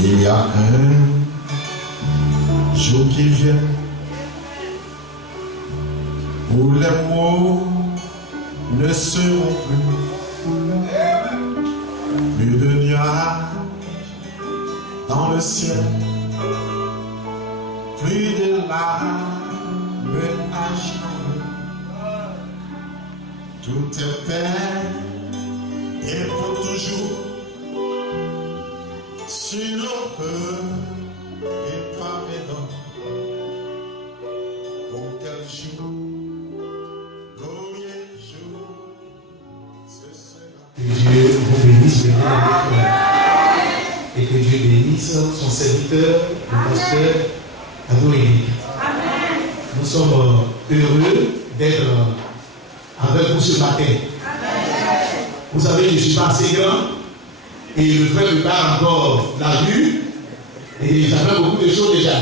Il y a un jour qui vient où les mots ne seront plus de nuages dans le ciel, plus de larmes à chanter. Tout est fait et pour toujours. Sur le feu et toi dedans. Pour quel jour, premier jour, ce sera. Que Dieu vous bénisse et que Dieu bénisse son serviteur, le pasteur Adoré. Nous sommes heureux d'être avec vous ce matin. Vous savez, je ne suis pas assez grand. Et le frère me parle encore la vue. Et ça fait beaucoup de choses déjà.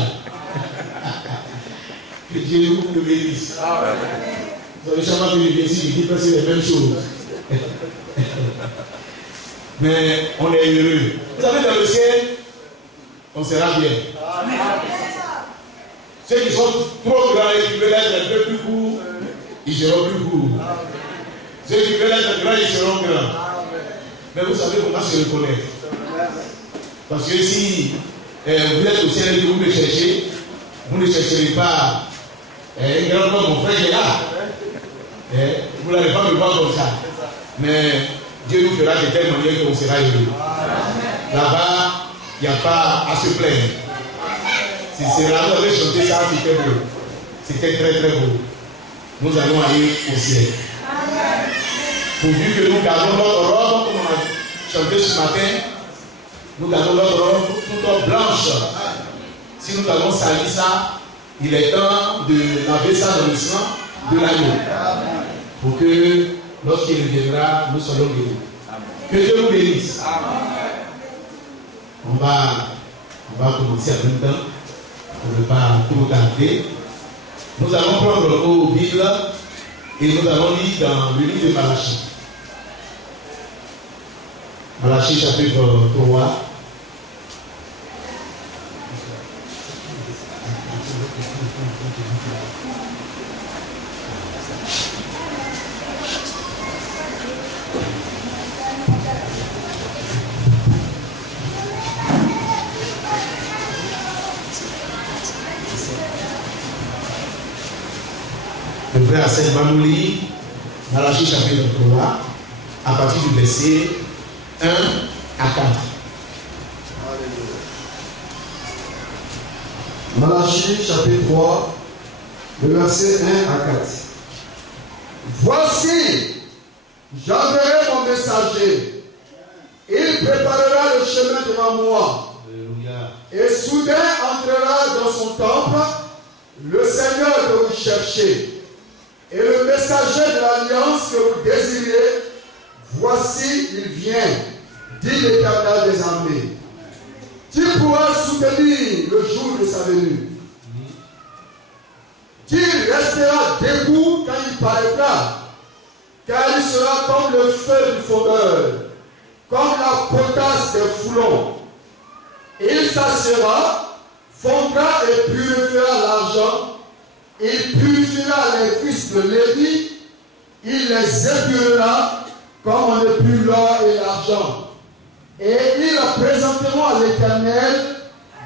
Que Dieu nous bénisse. Vous savez, chaque fois que je viens ici, je dis presque les mêmes choses. Mais on est heureux. Vous savez, dans le ciel, on sera bien. Ceux qui sont trop grands et qui veulent être un peu plus courts, ils seront plus courts. Ceux qui veulent être grands, ils seront grands. Mais vous savez comment se reconnaître. Parce que si vous êtes au ciel et que vous me cherchez, vous ne chercherez pas un grand homme, mon frère qui est là. Vous n'allez pas me voir comme ça. Mais Dieu nous fera de telle manière qu'on sera heureux. Là-bas, il n'y a pas à se plaindre. Si c'est là, vous avez chanté ça, c'était beau. C'était très très beau. Nous allons aller au ciel. Pourvu que nous gardons notre robe, comme on a chanté ce matin, nous gardons notre robe toute blanche. Si nous avons sali ça, il est temps de laver ça dans le sang de l'agneau. Pour que lorsqu'il reviendra, nous soyons guéris. Que Dieu vous bénisse. On va commencer en même temps pour ne pas trop tarder. Nous allons prendre nos Bibles et nous allons lire dans le livre de Malachie. Malachie chapitre 3. Le frère Hassan va nous lire Malachie chapitre 3 à partir du verset 1 à 4. Malachie chapitre 3, le verset 1 à 4. Voici, j'enverrai mon messager. Il préparera le chemin devant moi. Alléluia. Et soudain entrera dans son temple le Seigneur que vous cherchez. Et le messager de l'alliance que vous désirez, voici, il vient, dit l'Éternel des armées. Qui pourra soutenir le jour de sa venue? Qui restera debout quand il paraîtra? Car il sera comme le feu du fondeur, comme la potasse des foulons. Il s'assiera, fondra et purifiera l'argent. Il purifiera les fils de Lévi, il les épurera comme on épure l'or et l'argent. Et ils présenteront à l'Éternel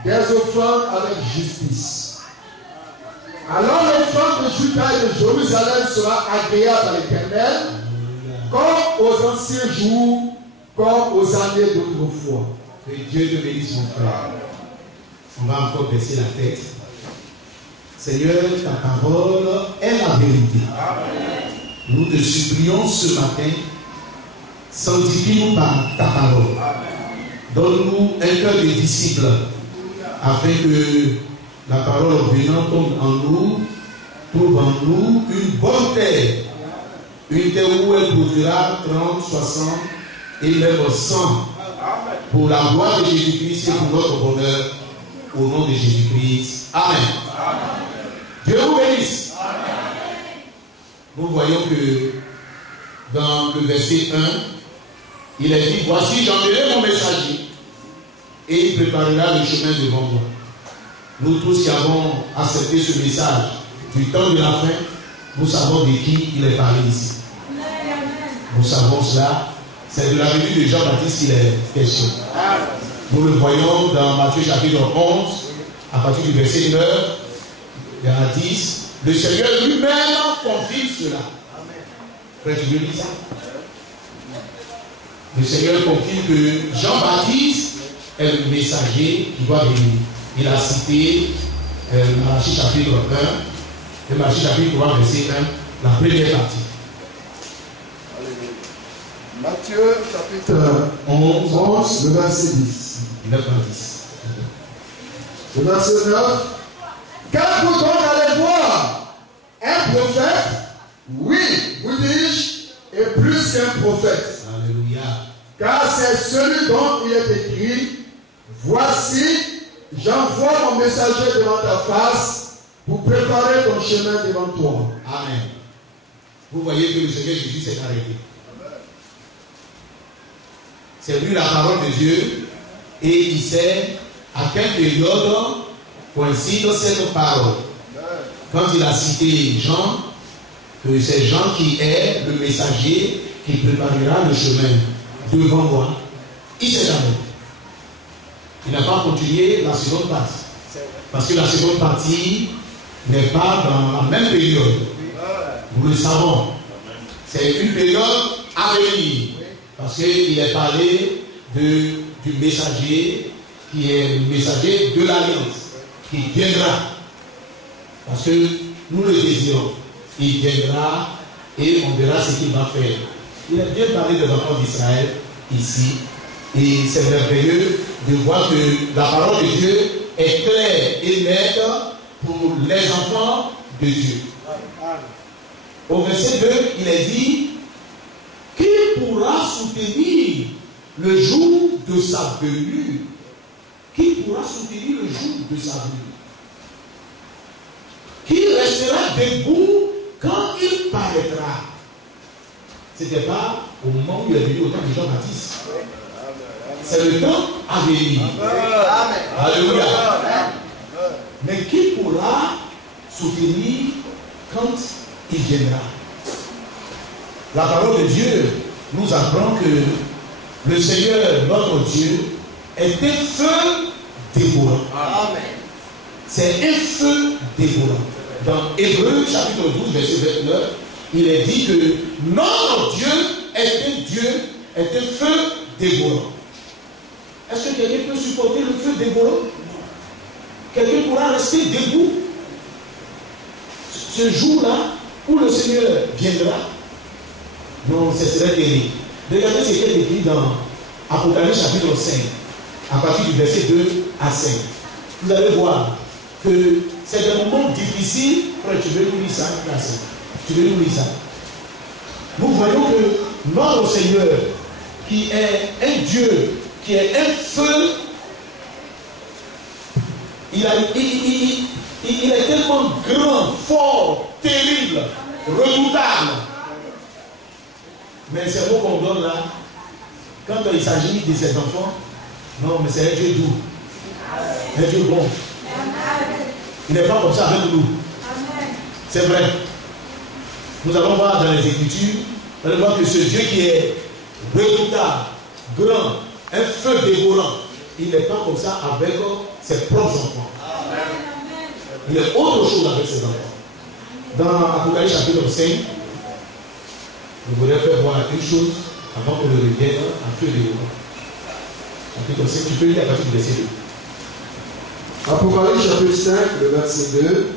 des offrandes avec justice. Alors l'offrande de Juda et de Jérusalem sera agréable à l'Éternel, comme aux anciens jours, comme aux années d'autrefois. Que Dieu te bénisse, mon frère. On va encore baisser la tête. Seigneur, ta parole est la vérité. Amen. Nous te supplions ce matin, sanctifie-nous par ta parole. Donne-nous un cœur de disciple, afin que la parole venant tombe en nous, trouve en nous une bonne terre, une terre où elle produira 30, 60 et même 100, pour la gloire de Jésus-Christ et pour notre bonheur, au nom de Jésus-Christ. Amen. Dieu vous bénisse. Nous voyons que dans le verset 1, il est dit, voici j'enverrai mon messager et il préparera le chemin devant toi. Nous tous qui avons accepté ce message du temps de la fin, nous savons de qui il est parlé ici. Nous savons cela. C'est de la venue de Jean-Baptiste qu'il est question. Nous le voyons dans Matthieu chapitre 11, à partir du verset 9, vers 10. Le Seigneur lui-même confirme cela. Frère, tu veux lire ça? Le Seigneur confirme que Jean-Baptiste est le messager qui doit venir. Il a cité Malachie chapitre 1, Malachie chapitre 3, verset 1, la première partie. Matthieu chapitre 11, le verset 10. 9 à 10. Le verset 9. Car vous donc allez voir un prophète, oui, vous dis-je, et plus qu'un prophète. Alléluia. Car c'est celui dont il est écrit, voici, j'envoie mon messager devant ta face pour préparer ton chemin devant toi. Amen. Vous voyez que le Seigneur Jésus s'est arrêté. C'est lui la parole de Dieu et il sait à quelle période coïncide cette parole. Quand il a cité Jean, que c'est Jean qui est le messager qui préparera le chemin devant moi, il s'est arrêté. Il n'a pas continué la seconde partie. Parce que la seconde partie n'est pas dans la même période. Nous le savons. C'est une période à venir. Parce qu'il est parlé du messager qui est le messager de l'Alliance, qui viendra. Parce que nous le désirons. Il viendra et on verra ce qu'il va faire. Il a bien parlé des enfants d'Israël ici. Et c'est merveilleux de voir que la parole de Dieu est claire et nette pour les enfants de Dieu. Au verset 2, il est dit: qui pourra soutenir le jour de sa venue? Qui pourra soutenir le jour de sa venue? Qui restera debout quand il paraîtra? Ce n'était pas au moment où il est venu au temps de Jean-Baptiste. C'est le temps à venir. Alléluia. Mais qui pourra soutenir quand il viendra? La parole de Dieu nous apprend que le Seigneur, notre Dieu, est un feu dévorant. C'est un feu dévorant. Dans Hébreux chapitre 12, verset 29, il est dit que notre Dieu est un feu dévorant. Est-ce que quelqu'un peut supporter le feu dévorant? Quelqu'un pourra rester debout ce jour-là où le Seigneur viendra? Non, ce serait terrible. Regardez ce qui est écrit dans Apocalypse chapitre 5, à partir du verset 2 à 5. Vous allez voir que c'est des moments difficiles. Tu veux nous lire ça? Tu veux nous lire ça? Nous voyons que notre Seigneur, qui est un Dieu, qui est un feu, il est tellement grand, fort, terrible, redoutable. Mais ces mots qu'on donne là, quand il s'agit de ses enfants, non, mais c'est un Dieu doux, un Dieu bon. Il n'est pas comme ça avec nous. C'est vrai. Nous allons voir dans les Écritures, nous allons voir que ce Dieu qui est redoutable, grand, un feu dévorant, il n'est pas comme ça avec ses propres enfants. Il est autre chose avec ses enfants. Dans Apocalypse chapitre 5, nous voudrions faire voir une chose avant qu'on le revienne en feu dévorant. Chapitre 5, tu peux lire à partir du verset 2. Apocalypse chapitre 5, le verset 2.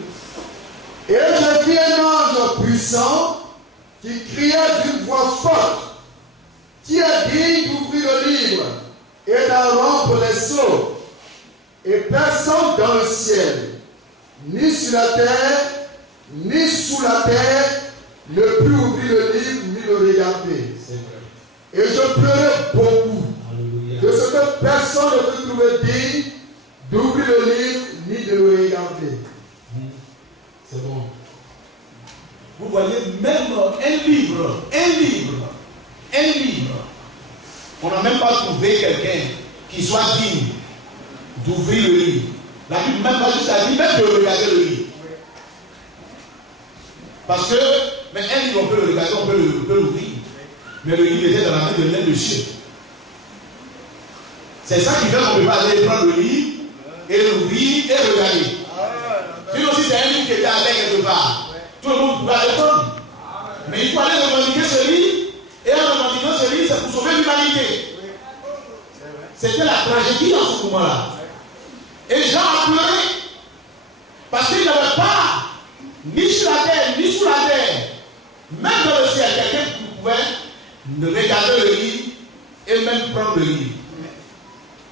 Et je vis un ange puissant qui criait d'une voix forte: qui est digne d'ouvrir le livre et d'en rompre les sceaux? Et personne dans le ciel, ni sur la terre, ni sous la terre, ne put ouvrir le livre ni le regarder. Et je pleurais beaucoup. Alléluia. De ce que personne ne peut trouver digne d'ouvrir le livre ni de le regarder. C'est bon. Vous voyez, même un livre, on n'a même pas trouvé quelqu'un qui soit digne d'ouvrir le livre. La Bible même pas juste à dire, même de regarder le livre. Parce que, mais un livre, on peut le regarder, on peut l'ouvrir. Mais le livre était dans la main de l'un de Dieu. C'est ça qui fait qu'on ne peut pas aller prendre le livre et l'ouvrir et regarder. Sinon, si c'est un livre qui était avec quelque part, tout le monde pouvait aller prendre. Mais il faut aller revendiquer ce livre, et en revendiquant ce livre, c'est pour sauver l'humanité. C'était la tragédie dans ce moment-là. Et Jean a pleuré, parce qu'il n'avait pas, ni sur la terre, ni sous la terre, même dans le ciel, quelqu'un qui pouvait regarder le livre et même prendre le livre.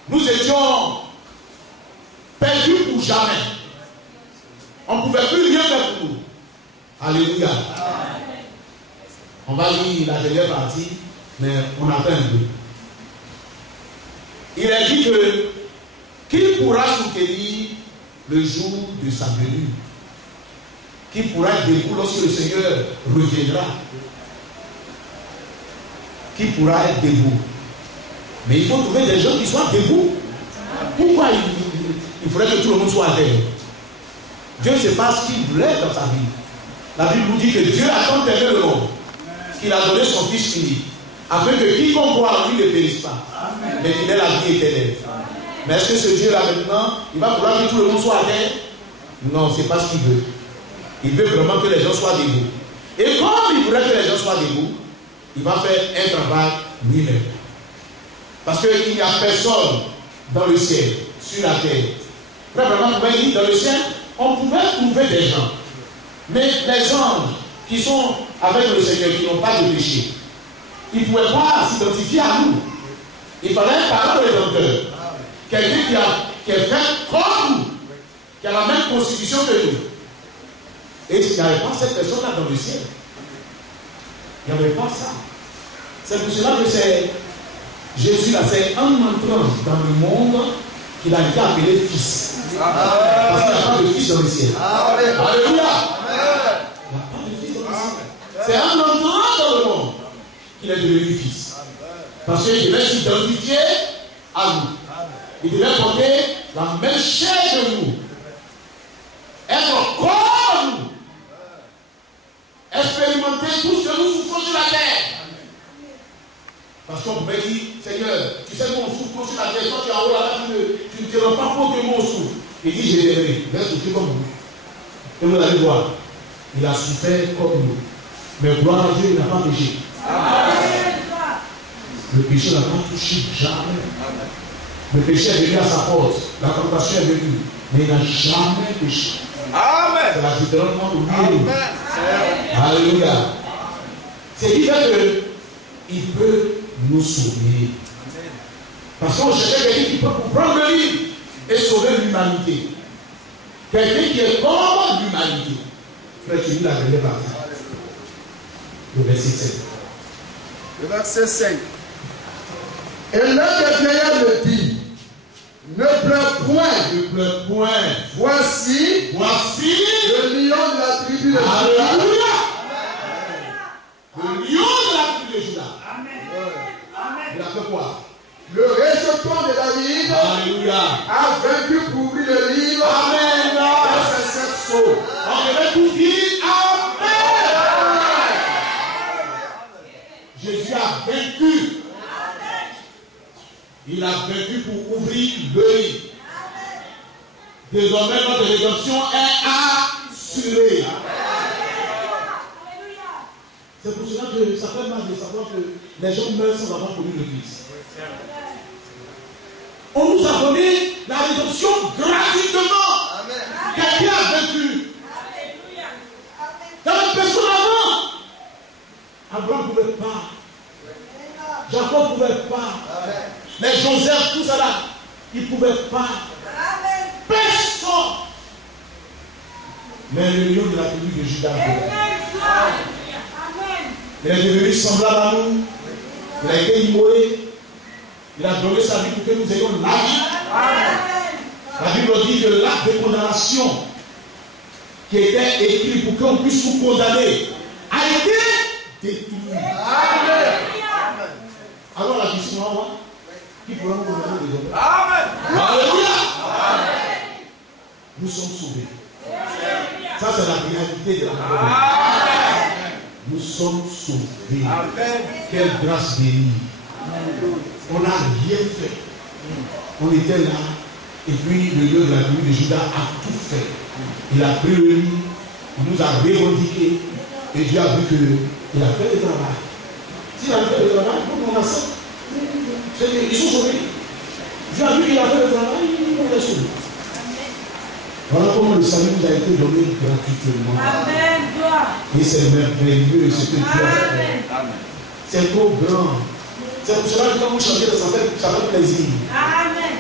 Nous étions perdus pour jamais. On ne pouvait plus rien faire pour nous. Alléluia. On va lire la dernière partie, mais on attend un peu. Il est dit que qui pourra soutenir le jour de sa venue? Qui pourra être debout lorsque le Seigneur reviendra? Qui pourra être debout? Mais il faut trouver des gens qui soient debout. Pourquoi il faudrait que tout le monde soit à terre? Dieu ne sait pas ce qu'il voulait dans sa vie. La Bible nous dit que Dieu a tant aimé le monde qu'il a donné son Fils unique, afin que quiconque croit en lui ne périsse pas, mais qu'il ait la vie éternelle. Mais est-ce que ce Dieu-là maintenant, il va vouloir que tout le monde soit à terre? Non, ce n'est pas ce qu'il veut. Il veut vraiment que les gens soient debout. Et comme il voudrait que les gens soient debout, il va faire un travail lui-même. Parce qu'il n'y a personne dans le ciel, sur la terre. Vraiment, dans le ciel, on pouvait trouver des gens. Mais les anges qui sont avec le Seigneur, qui n'ont pas de péché, ils ne pouvaient pas s'identifier à nous. Il fallait un parent rédempteur. Quelqu'un qui est fait comme nous, qui a la même constitution que nous. Et s'il n'y avait pas cette personne-là dans le ciel, il n'y avait pas ça. C'est pour cela que c'est Jésus, là, c'est en entrant dans le monde qu'il a été appelé fils. Parce qu'il n'y a pas de fils dans le ciel. Alléluia. Il n'y a pas de fils dans le ciel. C'est en entrant dans le monde qu'il est devenu fils. Parce qu'il devait s'identifier à nous. Il devait porter la même chair que nous. Être comme nous. Expérimenter tout ce que nous souffrons sur la terre. Parce qu'on pouvait dire, Seigneur, tu sais qu'on souffre sur la terre, toi tu es en haut là-bas, tu ne te rends pas compte que moi on souffre. Il dit, je l'aimerai, je vais souffrir comme vous. Et vous allez voir, il a souffert comme nous. Mais gloire à Dieu, il n'a pas péché. Le péché n'a pas touché jamais. Le péché est venu à sa porte, la tentation est venue, mais il n'a jamais péché. Amen. C'est la différence entre lui et nous. Alléluia. C'est qui fait qu'il peut nous sauver. Parce qu'on cherchait quelqu'un qui peut prendre le livre et sauver l'humanité. Quelqu'un qui est comme l'humanité. Frère, tu lis la dernière partie. Le verset 5. Le verset 5. Et l'un des vieillards me dit, ne pleure point. Ne pleure point. Voici le lion de la tribu de Juda. Alléluia. Le lion de la tribu de Juda. Il a fait quoi? Le rejeton de David. Alléluia. A vaincu pour ouvrir le livre. Amen. Dans ses 7 sceaux. On devait tout dire. Amen. Jésus a vaincu. Il a vaincu pour ouvrir le livre. Désormais, notre rédemption est assurée. C'est pour cela que ça fait mal de savoir que les gens meurent sans avoir connu le Christ. On nous a donné la rédemption gratuitement. Quelqu'un a vaincu. Il n'y avait personne avant. Abraham ne pouvait pas. Jacob ne pouvait pas. Les Joseph, tout ça là, ils ne pouvaient pas. Personne. Mais le lion de la tribu de Juda, il est devenu semblable à nous. Il a été immolé. Il a donné sa vie pour que nous ayons la vie. La Bible dit que l'acte de condamnation qui était écrit pour qu'on puisse nous condamner a été détruit. Alors la question, qui pourra nous condamner désormais? Amen. Alléluia. sommes sauvés. Ça, c'est la réalité de la parole. Nous sommes sauvés. Quelle grâce bénie. On n'a rien fait. On était là. Et puis le Dieu de la tribu de Juda a tout fait. Il a pris le lit. Il nous a revendiqués. Et Dieu a vu qu'il a fait le travail. S'il a fait le travail, on a ça. Ils sont sauvés. Dieu a vu qu'il a fait le travail, il est sauvé. Voilà comment le salut nous a été donné gratuitement. Amen. Et c'est merveilleux ce que Dieu a fait. C'est trop grand. C'est pour cela que quand vous chantez, ça fait plaisir. Amen.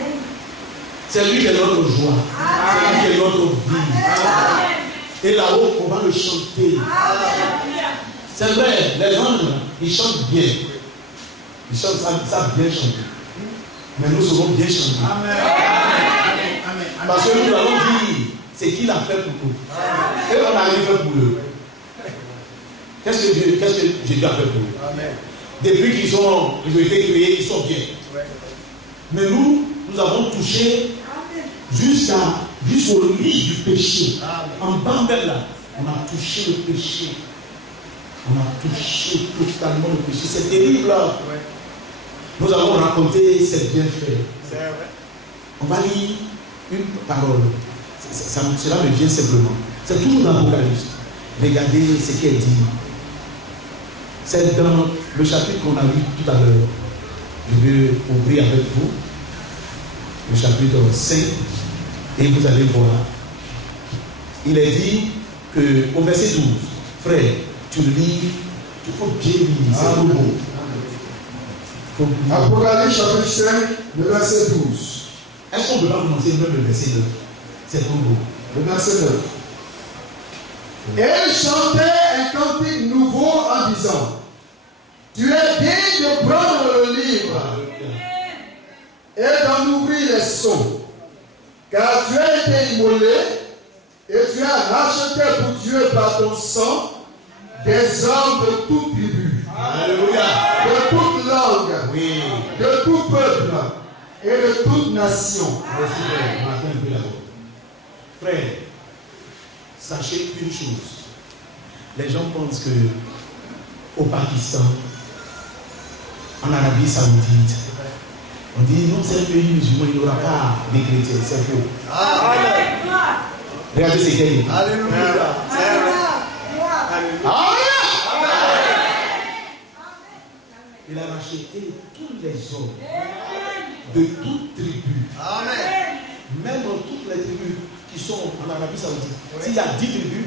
C'est lui qui est notre joie. C'est lui qui est notre vie. Amen. Et là-haut, on va le chanter. C'est vrai, les anges, ils chantent bien. Ils chantent, savent bien chanter. Mais nous serons bien chanter. Amen. Parce que nous allons dire ce qu'il a fait pour nous. Et on a rien fait pour eux. Qu'est-ce que Dieu a fait pour eux? Amen. Depuis qu'ils ont été créés, ils sont bien. Mais nous avons touché jusqu'au lit du péché. En bas même là, on a touché le péché. On a touché totalement le péché. C'est terrible là. Nous allons raconter ces bienfaits. On va lire une parole. Cela me vient simplement. C'est toujours dans l'Apocalypse. Regardez ce qui est dit. C'est dans le chapitre qu'on a lu tout à l'heure. Je vais ouvrir avec vous le chapitre 5 et vous allez voir. Il est dit qu'au verset 12, frère, tu le lis, il faut bien lire, c'est trop beau. Apocalypse chapitre 5, le verset 12. Est-ce qu'on peut pas commencer même le verset 9? C'est trop beau. Le verset 9. Et il chantait un cantique nouveau en disant: tu es digne de prendre le livre et d'en ouvrir les sceaux, car tu as été immolé et tu as racheté pour Dieu par ton sang des hommes de toute tribu, de toute langue, de tout peuple et de toute nation. Frère, sachez une chose. Les gens pensent que au Pakistan, en Arabie Saoudite, on dit non, c'est un pays musulman, il n'y aura pas des chrétiens, c'est faux. Regardez ce qu'il dit. Alléluia. Il a racheté tous les hommes de toutes tribus. Amen. Même dans toutes les tribus qui sont en Arabie Saoudite. S'il y a 10 tribus,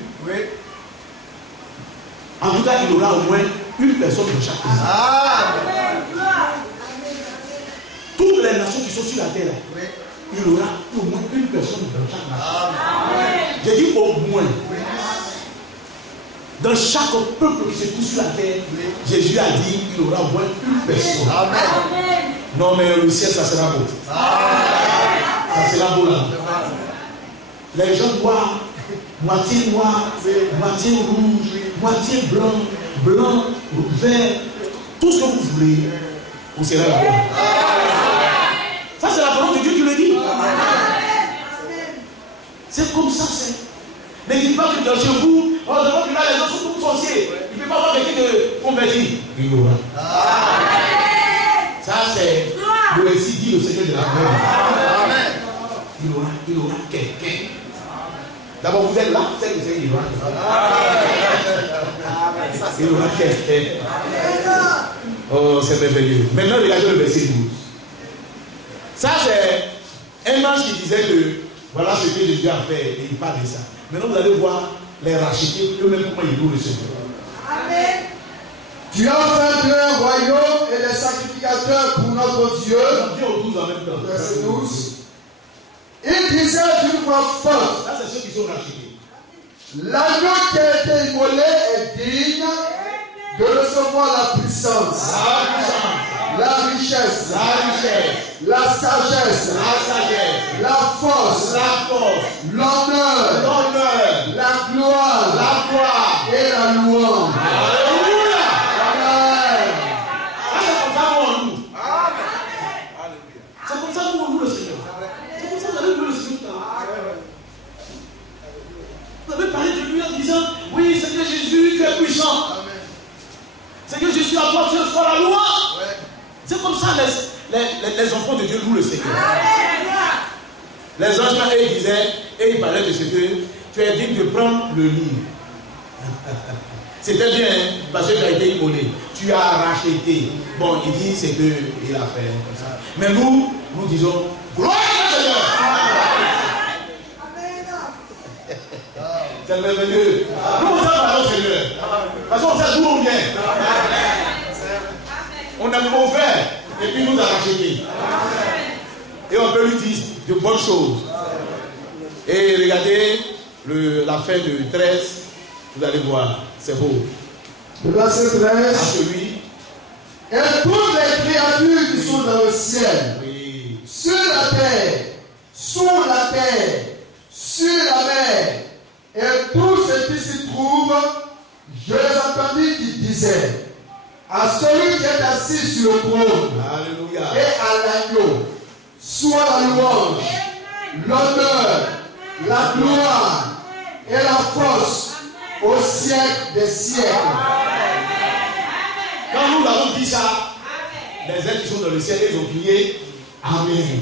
en tout cas, il y aura au moins une personne de chaque tribu. Toutes les nations qui sont sur la terre, il y aura au moins une personne dans chaque nation. J'ai dit au moins. Dans chaque peuple qui se trouve sur la terre, Jésus a dit qu'il y aura au moins une personne. Amen. Non, mais le ciel, ça sera beau. Ça sera beau là. Les gens voient moitié noir, moitié rouge, moitié blanc, vert, tout ce que vous voulez, vous serez là-bas. Ça, c'est la parole de Dieu qui le dit. C'est comme ça, c'est. Ne dites pas que dans chez vous, oh, devant que là, les gens sont tous sorciers. Il ne peut pas avoir quelqu'un de converti. Il y aura. Ça, c'est le récit dit le Seigneur de la gloire. Il aura quelqu'un. D'abord, vous êtes là, c'est le Seigneur. Il aura quelqu'un. Oh, c'est merveilleux. Maintenant, regardez le verset 12. Ça, c'est un ange qui disait que voilà ce que Jésus a fait et il parle de ça. Maintenant, vous allez voir les racheter, eux-mêmes, comment ils vont recevoir. Amen. Tu as fait un royaume et des sacrificateurs pour notre Dieu. Verset 12. Il disait d'une voix forte. Ça, c'est ceux qui sont rachetés. L'agneau qui a été immolé est digne de recevoir la puissance, la richesse, la sagesse, la force, l'honneur, la gloire et la louange. Alléluia. Amen. C'est comme ça qu'on loue le Seigneur. C'est comme ça qu'on loue le Seigneur. Les anges, là, ils disaient, et ils parlaient de ce que tu es digne de prendre le livre. C'était bien, hein, parce que tu as été immolé. Tu as racheté. Bon, il dit, c'est qu'il a fait comme ça. Mais nous disons, gloire au Seigneur. C'est merveilleux. Nous, on sait pas au Seigneur. Parce qu'on sait d'où on vient. On est mauvais. Et puis il nous a racheté. Et on peut lui dire de bonnes choses. Et regardez la fin de 13. Vous allez voir. C'est beau. Le verset 13. À celui. Et toutes les créatures qui sont dans le ciel, Oui. sur la terre, sous la terre, sur la mer, et tout ce qui s'y trouve, je les entendis qui disaient à celui qui est assis sur le trône Alléluia. et à l'agneau, soit la louange, l'honneur, la gloire et la force au siècle des siècles. Quand nous avons dit ça, les êtres qui sont dans le ciel, ils ont crié Amen.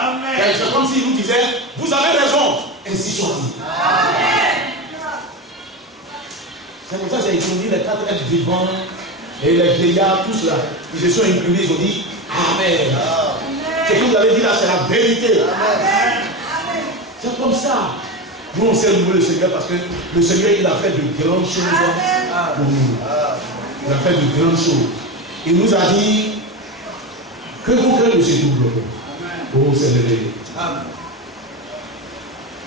Amen. C'est comme s'ils nous disaient, vous avez raison, ainsi soit-il. C'est pour ça que j'ai étudié les 4 êtres vivants et les vieillards, tous là, ils se sont inclinés, ils ont dit Amen. Ce que vous avez dit là, c'est la vérité. C'est comme ça. Nous, on sait louer le Seigneur parce que le Seigneur, il a fait de grandes choses pour nous. Il a fait de grandes choses. Il nous a dit que vos cœurs ne se doublent pas. Oh, c'est merveilleux.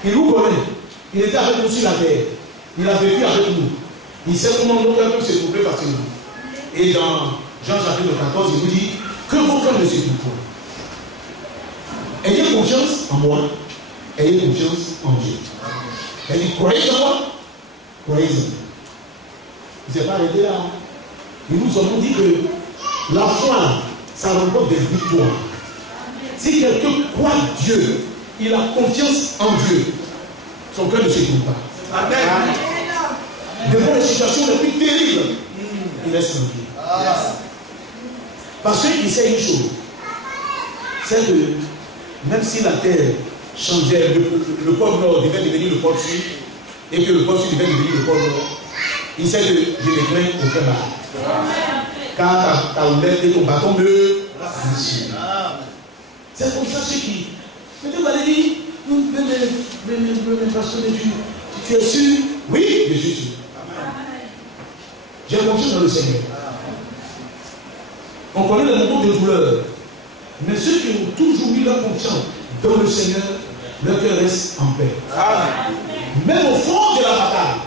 Il nous connaît. Il était avec nous sur la terre. Il a vécu avec nous. Il sait comment nos cœurs peuvent se doubler facilement. Et dans Jean chapitre 14, il vous dit que vos cœurs ne se doublent pas. Ayez confiance en moi. Ayez confiance en Dieu. Il dit, croyez en moi. Croyez en moi. Il ne s'est pas arrêté là. Ils nous ont dit que la foi, ça rencontre des victoires. Si quelqu'un croit Dieu, il a confiance en Dieu, son cœur ne se trouve pas. Amen. Devant les situations les plus terribles, il laisse tranquille. Parce qu'il sait une chose, c'est que même si la terre changeait, le pôle nord devait devenir le pôle sud, et que le pôle sud devait devenir le pôle nord, il sait que je ne crains aucun mal. Car ta houlette et ton bâton me franchissent. C'est comme ça ceux qui. Peut-être vous allez dire, mais pasteur, tu es sûr? Oui, je suis sûr. J'ai confiance dans le Seigneur. On connaît les moments de douleur. Mais ceux qui ont toujours mis leur confiance dans le Seigneur, leur cœur reste en paix. Amen. Même au fond de la bataille.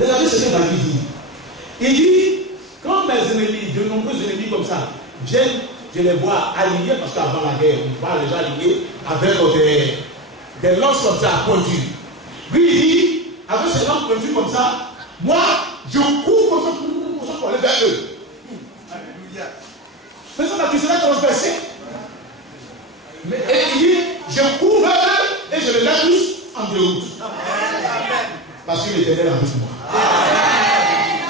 Regardez ce que David dit. Il dit, quand mes ennemis, de nombreux ennemis comme ça, viennent, je les vois alignés, parce qu'avant la guerre, on voit les gens alignés avec des lances comme ça, pointues. Lui, il dit, avec ces lances pointues comme ça, moi, je cours comme ça pour aller vers eux. Alléluia. Mais ça, tu serais transversé. Et il dit, je cours vers eux et je les mets tous en déroute. Parce qu'il était là avec moi.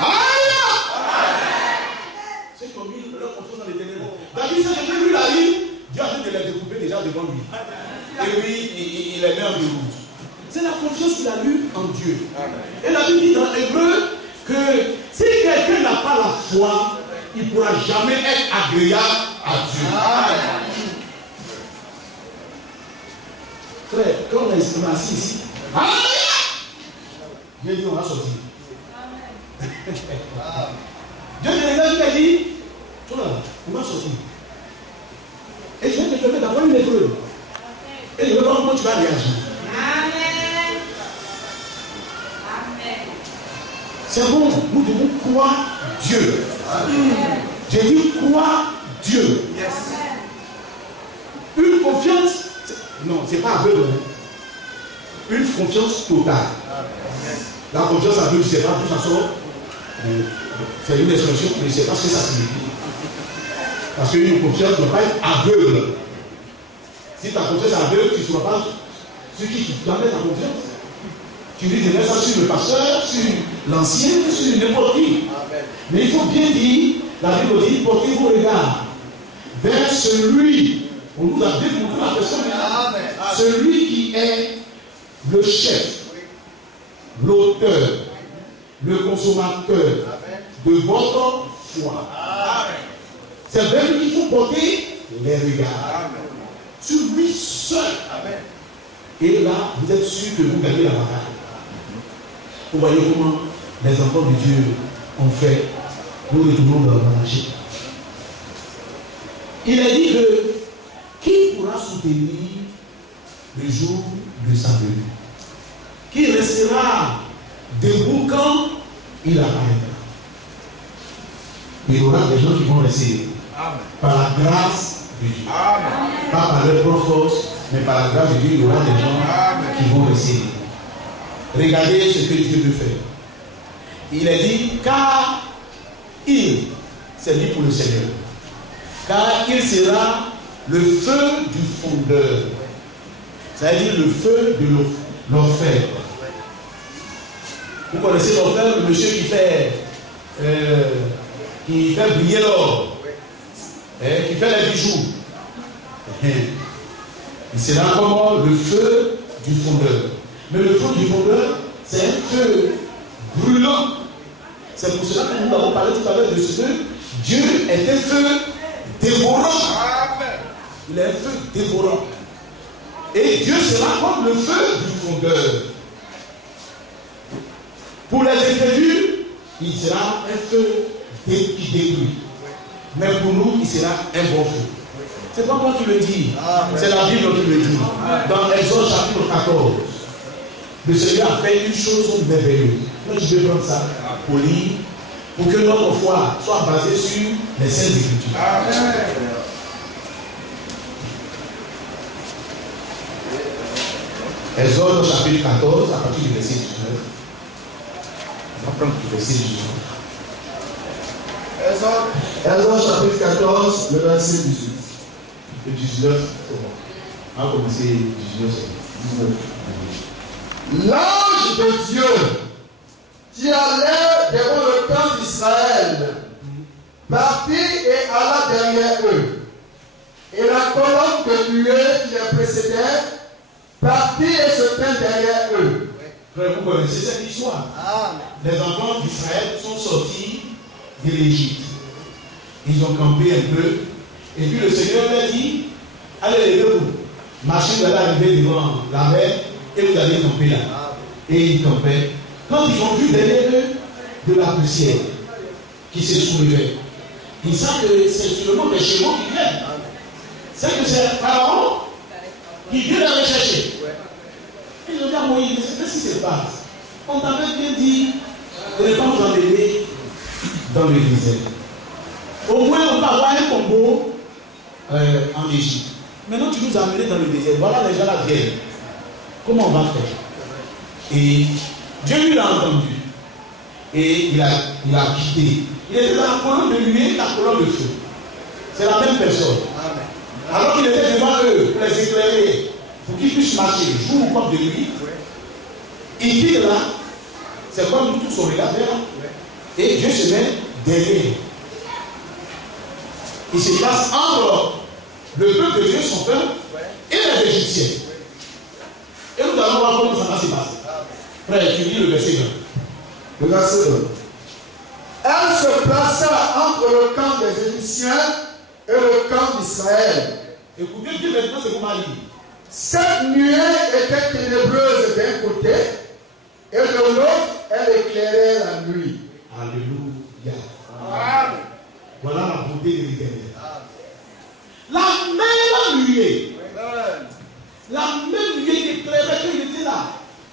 Alléluia. C'est comme il leur confiance dans l'éternel. David, c'est que lui, la vie, Dieu a fait de les découper déjà devant lui. Et lui, il les met en déroute. C'est la confiance qu'il a eue en Dieu. Et la Bible dit dans Hébreu que si quelqu'un n'a pas la foi, il ne pourra jamais être agréable à Dieu. Frère, quand on est assis ici, Dieu dit on va sortir. Dieu te dit, toi là, on va sortir. Et je vais te permettre d'avoir une épreuve. Et je vais voir comment tu vas réagir. Amen. Amen. C'est bon, nous devons croire Dieu. J'ai dit croire Dieu. Yes. Une confiance, non, c'est pas aveugle. Une confiance totale. La confiance aveugle, je ne sais pas, de toute façon, c'est une expression, mais je ne sais pas ce que ça signifie. Parce qu'une confiance ne doit pas être aveugle. Si ta confiance est aveugle, tu ne sauras pas ce qui t'amène ta confiance. Tu dis de mettre ça sur le pasteur, sur l'ancien, sur n'importe qui. Mais il faut bien dire, la Bible dit, portez vos regards vers celui On nous a démontré la personne. Celui qui est le chef, l'auteur, le consommateur de votre foi. C'est vers lui qu'il faut porter les regards. Sur lui seul. Et là, vous êtes sûr que vous gagnez la bataille. Vous voyez comment les enfants de Dieu ont fait. Nous retournons dans le marché. Il a dit que qui pourra soutenir le jour de sa venue? Qui restera debout quand il apparaîtra? Il y aura des gens qui vont rester. Amen. Par la grâce de Dieu. Amen. Pas par leur propre force, mais par la grâce de Dieu, il y aura des gens Amen. Qui vont rester. Regardez ce que Dieu veut faire. Il a dit, car il, c'est dit pour le Seigneur, car il sera le feu du fondeur. C'est-à-dire le feu de l'enfer. Vous connaissez l'enfer, le monsieur qui fait briller l'or, qui fait les bijoux. Il sera comme le feu du fondeur. Mais le feu du fondeur, c'est un feu brûlant. C'est pour cela que nous avons parlé tout à l'heure de ce que Dieu est un feu dévorant. Il est un feu dévorant. Et Dieu sera comme le feu du fondeur. Pour les incrédules, il sera un feu qui détruit. Mais pour nous, il sera un bon feu. C'est pas moi qui le dis. C'est la Bible qui le dit. Dans Exode chapitre 14, le Seigneur a fait une chose merveilleuse. Moi, je vais prendre ça pour lire, pour que notre foi soit basée sur les Saintes Écritures. Exode chapitre 14, à partir du verset 19. On va prendre le verset 19. Exode chapitre 14, le verset 18. Le 19, c'est bon. On va commencer 19, c'est 19. L'ange de Dieu qui allait devant le camp d'Israël partit et alla derrière eux. Et la colonne de nuée qui les précédait partit et se tint derrière eux. Frère, vous connaissez cette histoire. Les enfants d'Israël sont sortis de l'Égypte. Ils ont campé un peu. Et puis le Seigneur leur dit, allez, levez-vous. Marchez, vous allez arriver devant la mer et vous allez camper là. Et ils campaient. Quand ils ont vu derrière eux de la poussière qui se soulevait, ils savent que c'est seulement des chevaux qui viennent. C'est que c'est Pharaon qui vient les rechercher. Et ils ont dit à Moïse, qu'est-ce qui se passe? On t'avait bien dit de ne pas nous emmener dans le désert. Au moins, on va avoir un combo en Égypte. Maintenant, tu nous as amenés dans le désert. Voilà, les gens là viennent. Comment on va faire? Et Dieu lui l'a entendu. Et il a quitté. Il était dans la colonne de nuée, la colonne de feu. C'est la même personne. Alors qu'il était devant eux pour les éclairer, pour qu'ils puissent marcher jour comme de nuit. Il dit là, c'est comme nous tous on regarde là. Et Dieu se met derrière. Il se place entre le peuple de Dieu, son peuple, et les Égyptiens. Et nous allons voir comment ça va se passer. Frère, tu lis le verset 1. Le verset 1. Elle se plaça entre le camp des Égyptiens et le camp d'Israël. Écoutez bien maintenant ce qu'on m'a dit. Cette nuée était ténébreuse d'un côté et de l'autre, elle éclairait la nuit. Alléluia. Amen. Voilà la beauté de l'Éternel. La même nuée. La même nuée qui éclairait qu'il était là.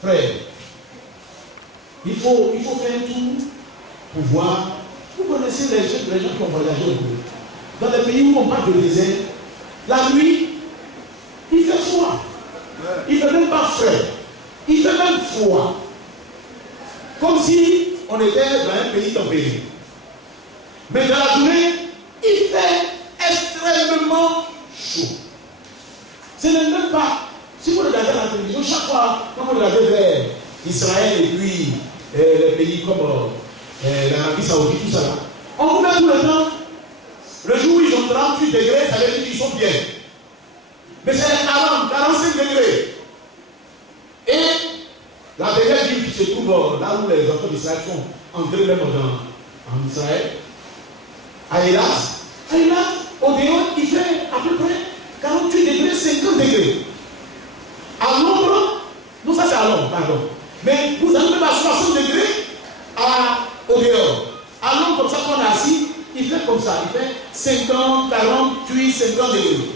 Frère, il faut faire un tour pour voir. Vous connaissez les gens qui ont voyagé au bout. Dans les pays où on parle de désert, la nuit, il fait froid. Il ne fait même pas frais. Il fait même froid. Comme si on était dans un pays tempéré. Mais dans la journée, il fait extrêmement chaud. Ce n'est même pas. Si vous regardez la télévision, chaque fois, quand vous regardez vers Israël et puis les pays comme l'Arabie Saoudite, tout ça, on vous met tout le temps. Le jour où ils ont 38 degrés, ça veut dire qu'ils sont bien. Mais c'est 40, 45 degrés. Et la dernière ville qui se trouve là où les enfants d'Israël sont entrés même en Israël, à Hélas, au dehors, il fait à peu près 48 degrés, 50 degrés. À l'ombre, non, ça c'est à l'ombre, pardon. Mais vous avez même à 60 degrés au dehors. À l'ombre, comme ça, quand on est assis, il fait comme ça. Il fait 50, 48, 50 degrés.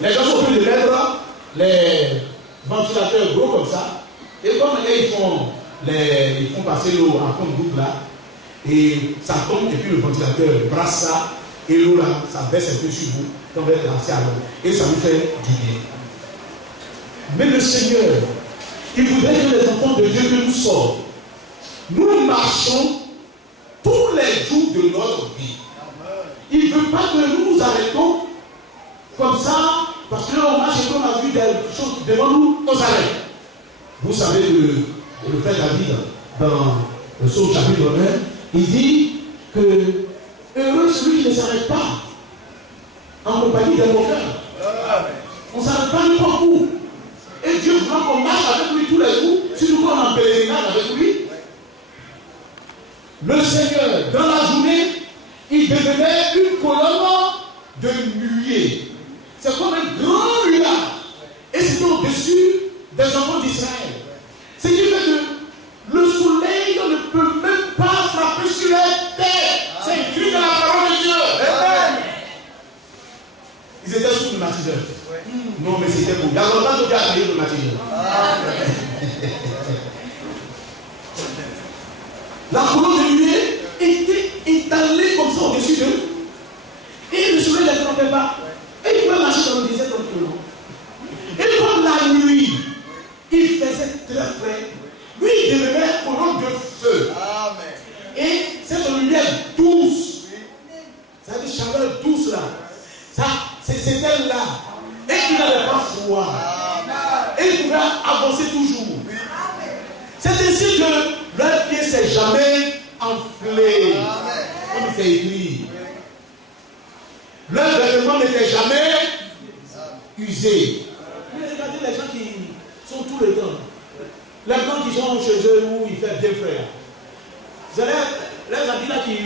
Les gens sont obligés de mettre les ventilateurs gros comme ça. Et comme ils font passer l'eau à compte goutte là, et ça tombe, et puis le ventilateur brasse ça, et l'eau là, ça baisse un peu sur vous, quand vous êtes assis à l'eau. Et ça vous fait du bien. Mais le Seigneur, il voudrait que les enfants de Dieu que nous sommes, nous marchons tous les jours de notre vie. Il ne veut pas que nous nous arrêtons comme ça, parce qu'on marche et qu'on a vu des choses devant nous, on s'arrête. Vous savez que le frère David, dans le psaume chapitre 1, il dit que heureux celui qui ne s'arrête pas en compagnie des moqueurs. On ne s'arrête pas n'importe où. Et Dieu veut qu'on marche avec lui tous les jours, surtout qu'on est en pèlerinage avec lui. Le Seigneur, dans la journée, il devenait une colonne de nuée. C'est comme un grand nuage. Et c'était au-dessus des enfants d'Israël. Ce qui fait que le soleil ne peut même pas frapper sur la terre. C'est écrit dans la parole de Dieu. Amen. Ils étaient sous le martyrdom. Non, mais c'était beau. Il y a longtemps que Dieu a créé le martyrdom. La colonne de nuée était étalée comme ça au-dessus d'eux. Et le soleil ne les frappait pas. Et ils pouvaient marcher dans le désert tranquillement. Et comme la nuit, il faisait très frais, lui il devenait colonne de feu. Amen. Et cette lumière douce, ça veut dire chaleur douce là, c'était là. Et il n'avait pas froid. Et il pouvait avancer toujours. C'est ainsi que leur pied ne s'est jamais enflé. Comme c'est écrit. Leur vêtement n'était jamais usé. Mais regardez les gens qui sont tout le temps. Les gens qui sont chez eux où il fait bien frère. Vous savez, les habits là qui,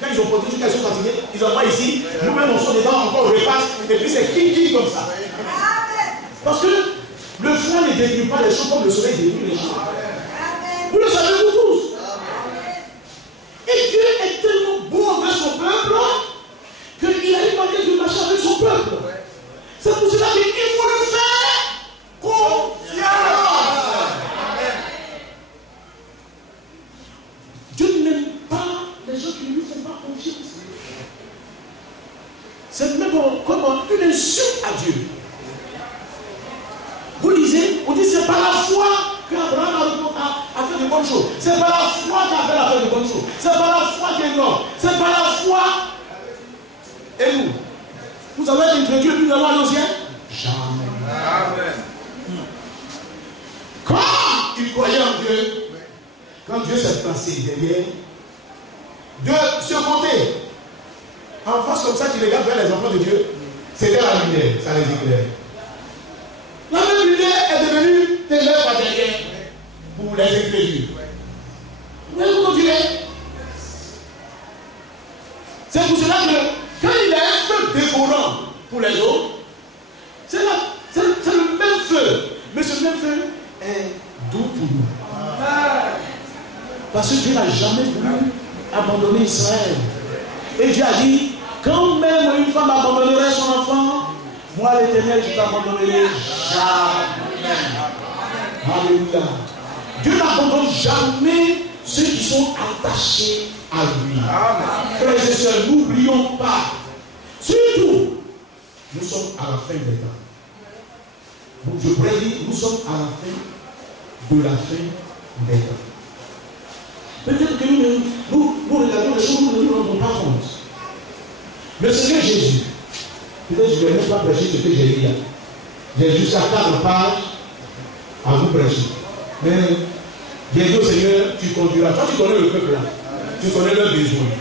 quand ils ont porté jusqu'à sont fatigués, ils envoient ici, nous-mêmes on sort dedans, encore on repasse, et puis c'est qui comme ça. Parce que le froid ne détruit pas les choses comme le soleil détruit les choses. Vous le savez vous tous. Et Dieu est tellement bon avec son peuple qu'il a demandé de marcher avec son peuple. C'est pour cela qu'il faut le faire confiance. Dieu n'aime pas les gens qui ne lui font pas confiance. C'est même comme une insulte à Dieu. Vous lisez, on dit c'est par la foi qu'Abraham a fait de bonnes choses. C'est par la foi qu'Abel a fait de bonnes choses. C'est par la foi qu'Enoch. C'est par la foi. Et nous, vous avez introduit plus de loi à ciel? Jamais. Amen. Quand il croyait en Dieu, quand Dieu s'est placé derrière, de ce côté, en face comme ça, tu regardes vers les enfants de Dieu, c'était la lumière, ça les éclaire. La même lumière est devenue ténèbres par derrière pour les incrédules. Vous voyez comment Dieu est? C'est pour cela que quand il y a un feu dévorant pour les autres, c'est le même feu. Mais ce même feu est doux pour nous. Parce que Dieu n'a jamais voulu abandonner Israël. Et Dieu a dit, quand même une femme abandonnerait son enfant, moi l'Éternel, je ne t'abandonnerai jamais. Alléluia. Dieu n'abandonne jamais ceux qui sont attachés à lui. Frères et sœurs, n'oublions pas. Surtout, nous sommes à la fin des temps. Je pourrais dire, nous sommes à la fin de la fin des temps. Peut-être que nous regardons les choses, nous ne nous rendons pas compte. Le Seigneur Jésus, peut-être que je ne vais même pas prêcher ce que j'ai dit là. J'ai jusqu'à 4 pages à vous prêcher. Mais j'ai dit au Seigneur, tu conduiras. Toi, tu connais le peuple là. Tu connais leurs besoins.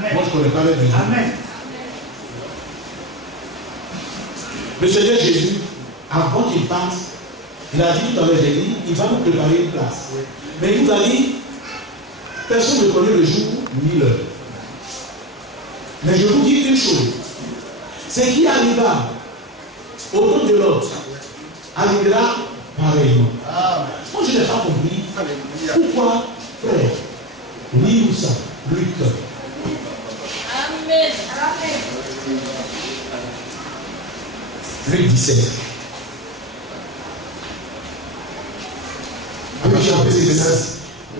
Moi, je ne connais pas leurs besoins. Amen. Le Seigneur Jésus, avant qu'il parte, il a dit tout à l'heure, j'ai dit, il va nous préparer une place. Mais il nous a dit, personne ne connaît le jour ni l'heure. Mais je vous dis une chose, ce qui arriva au temps de l'autre arrivera pareillement. Moi je n'ai pas compris pourquoi, frère, lis-nous ça, Luc. Amen. Luc 17.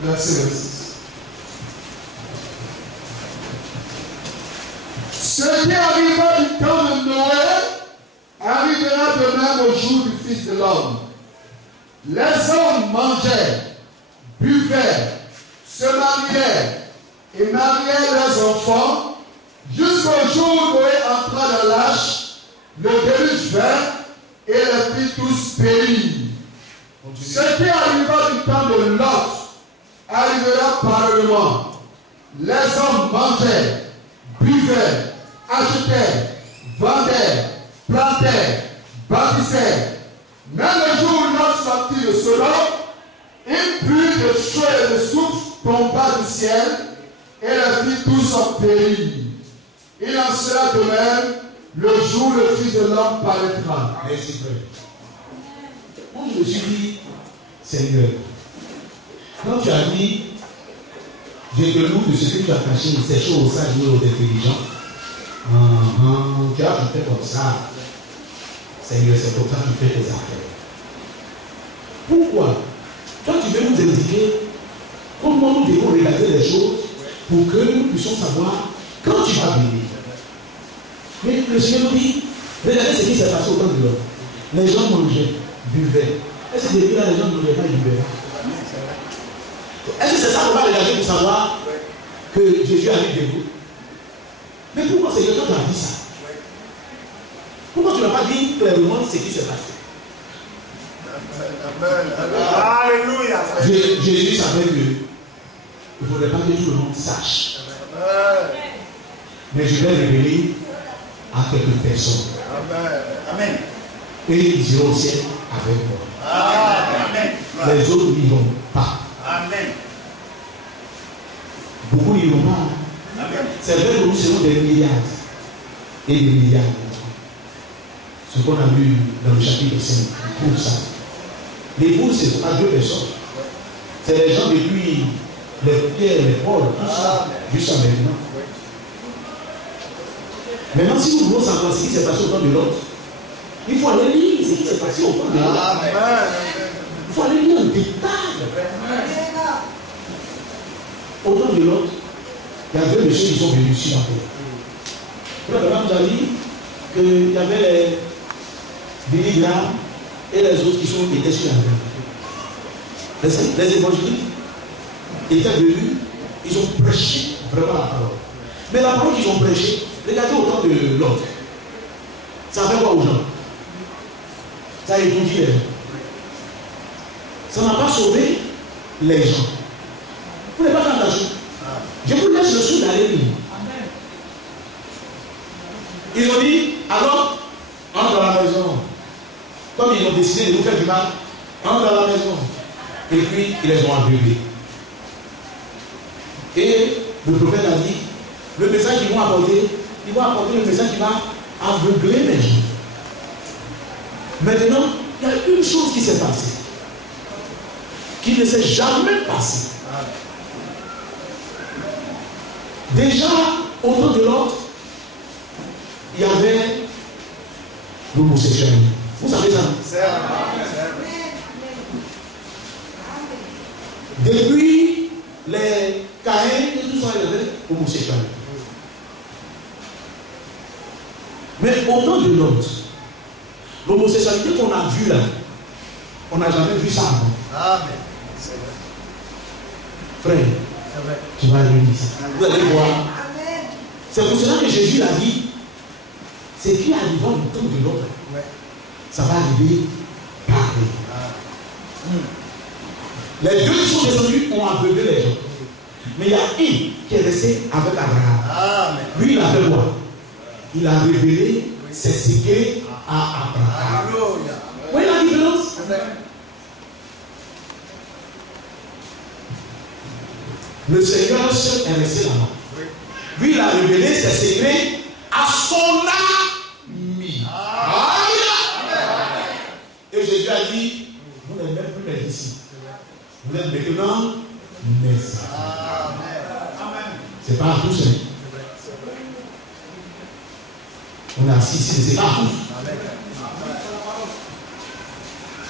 Verset 26. Ce qui arriva du temps de Noé arrivera de même au jour du Fils de l'homme. Les hommes mangeaient, buvaient, se mariaient et mariaient leurs enfants jusqu'au jour où Noé entra dans l'arche, le déluge vint et les fit tous périr. Ce qui arriva du temps de Lot arrivera pareillement. Les hommes mangeaient, buvaient, achetaient, vendaient, plantaient, bâtissaient. Même le jour où Lot sortit de Sodome, une pluie de feu et de souffle tomba du ciel et les fit tous en périr. Il en sera de même le jour où le Fils de l'homme paraîtra. Merci, frère. Moi, je me suis dit, Seigneur, quand tu as dit, je te loue de ce que tu as caché, ces choses aux sages et aux intelligents, tu as tout fait comme ça. Seigneur, c'est comme ça que tu fais tes affaires. Pourquoi? Toi, tu veux nous indiquer comment nous devons regarder les choses pour que nous puissions savoir quand tu vas venir. Mais le Seigneur nous dit, regardez ce qui s'est passé au temps de l'homme. Les gens mangeaient, buvaient. Est-ce que depuis là, les gens ne mangeaient pas, ils buvaient? Est-ce que c'est ça qu'on va regarder pour savoir que Jésus arrive de vous? Mais pourquoi Seigneur, toi tu as dit ça? Pourquoi tu n'as pas dit clairement ce qui s'est passé? Alléluia. Jésus savait que il ne faudrait pas que tout le monde sache. Mais je vais révéler à quelques personnes. Amen. Et ils iront au ciel avec moi. Amen. Les autres n'iront pas. Amen. Beaucoup n'iront pas. Amen. C'est vrai que nous serons des milliards et des milliards. Ce qu'on a lu dans le chapitre 5 pour ça. L'épouse, ce sont pas deux personnes. C'est les gens depuis les Pierre, les Paul, tout ça, jusqu'à maintenant. Maintenant, si nous voulons savoir ce qui s'est passé au temps de l'autre, il faut aller lire ce qui s'est passé au temps de l'autre. Il faut aller lire en détail. Au temps de l'autre, il y a deux messieurs qui sont venus sur la terre. Le papa nous a dit qu'il y avait les Billy Graham et les autres qui étaient sur la terre. Les évangélistes étaient venus, ils ont prêché vraiment la parole. Mais la parole qu'ils ont prêchée, regardez au temps de l'autre. Ça fait quoi aux gens? Ça a étourdi les gens. Ça n'a pas sauvé les gens. Vous n'avez pas fait attention. Je vous laisse le soin d'aller lire. Ils ont dit, alors, entre dans la maison. Comme ils ont décidé de vous faire du mal, entre dans la maison. Et puis, ils les ont aveuglés. Et le prophète a dit, le message qu'ils vont apporter le message qui va aveugler les gens. Maintenant, il y a une chose qui s'est passée, qui ne s'est jamais passée. Déjà, au temps de l'autre, il y avait l'homosexualité. Vous savez ça? Depuis les Caïn et tout ça, il y avait l'homosexualité. Mais au temps de l'autre, l'homosexualité qu'on a vue là, on n'a jamais vu ça avant. Amen. Frère, tu vas aller ici. Vous allez voir. C'est pour cela que Jésus l'a dit. Ce qui arrivera au temps de l'autre, ça va arriver pareil. Les deux qui sont descendus ont aveuglé les gens. Mais il y a un qui est resté avec Abraham. Lui, il a fait quoi? Il a révélé ses secrets à Abraham. Alléluia. Vous voyez la différence? Le Seigneur seul est resté là-bas. Lui, il a révélé ses secrets à son ami. Et Jésus a dit, vous n'êtes même plus mes ici. Vous êtes maintenant mes amis. C'est pas à tous. Hein. On est assis ici, c'est pas à tous.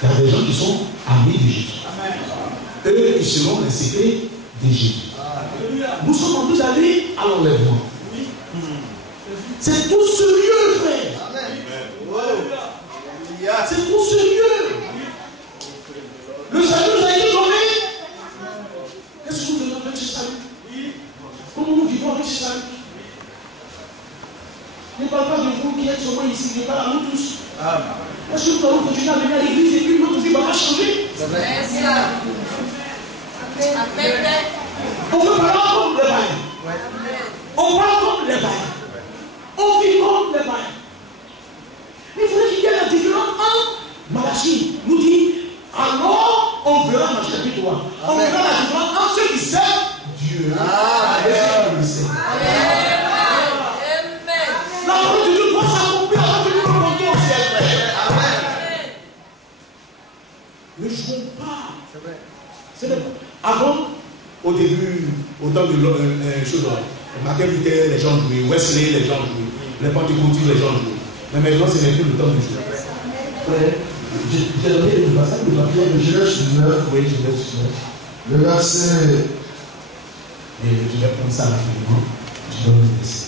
Il y a des gens qui sont amis de Jésus. Eux, ils seront les secrets de Jésus. Nous sommes tous allés à l'enlèvement. C'est tout sérieux, frère. C'est tout sérieux. Le salut nous a été donné. Qu'est-ce que nous devons faire de ce salut? Comment nous vivons avec ce salut? Ne parle pas de vous qui êtes seulement ici, je parle à nous tous. Est-ce que nous allons continuer à venir à l'église et puis notre vie va pas changer? On veut parler comme les païens. On parle comme les païens. On vit comme les païens. Il faudrait qu'il y ait la différence entre Malachie nous dit, alors on verra ma chapitre 3. On verra la différence entre ceux qui servent Dieu et ceux qui le servent. La parole de Dieu doit s'accomplir avant que nous nous montions au ciel, frère. Ne jouons pas. C'est vrai. Avant, au début, au temps de Martin Luther, les gens jouaient, Wesley, les gens jouaient, les Pentecôtistes, les gens jouaient. Mais maintenant, ce n'est plus le temps de jouer. Frère, j'ai donné le passage de la Bible de Genèse 19. Oui, Genèse 19. Le verset. Et je vais prendre ça rapidement. Je donne le verset.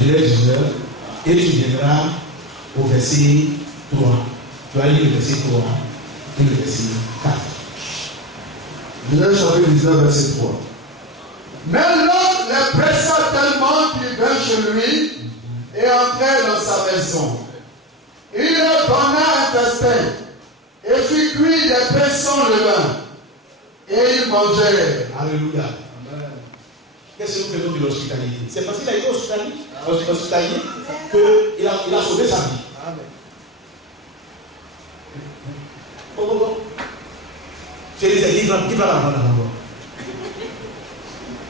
Genèse 19. Et tu viendras au verset 3. Tu vas lire le verset 3 et le verset 4. Genèse chapitre 19, verset 3. Mais l'homme les pressa tellement qu'il vint chez lui et entrait dans sa maison. Il leur donna un festin et fit cuire des pains sans levain. Et ils mangèrent. Alléluia. Qu'est-ce que nous faisons de l'hospitalité? C'est parce qu'il a été hospitalier qu'il a sauvé sa vie. Bon. C'est les églises qui va la prendre d'abord.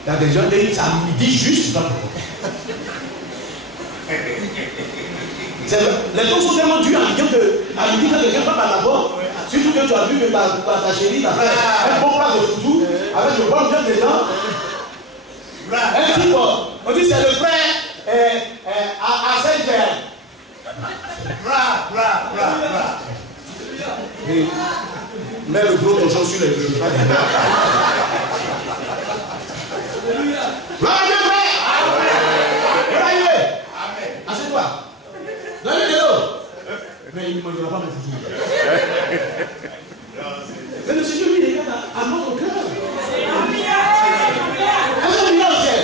Il y a des gens qui disent à midi juste dans le les temps sont tellement durs à midi quand quelqu'un va par d'abord. Surtout que tu as vu que ta chérie t'a fait un bon plat de foutou avec le bon bien dedans. Un type, on dit c'est le frère à Saint-Pierre. Mets le gros cochon sur les deux. Gloire à Dieu, frère. Amen. Assieds-toi. Donne-lui de l'eau. Mais il ne mangera pas mes foutus. Mais le Seigneur, lui, il regarde à notre cœur. Est-ce qu'on vient au ciel?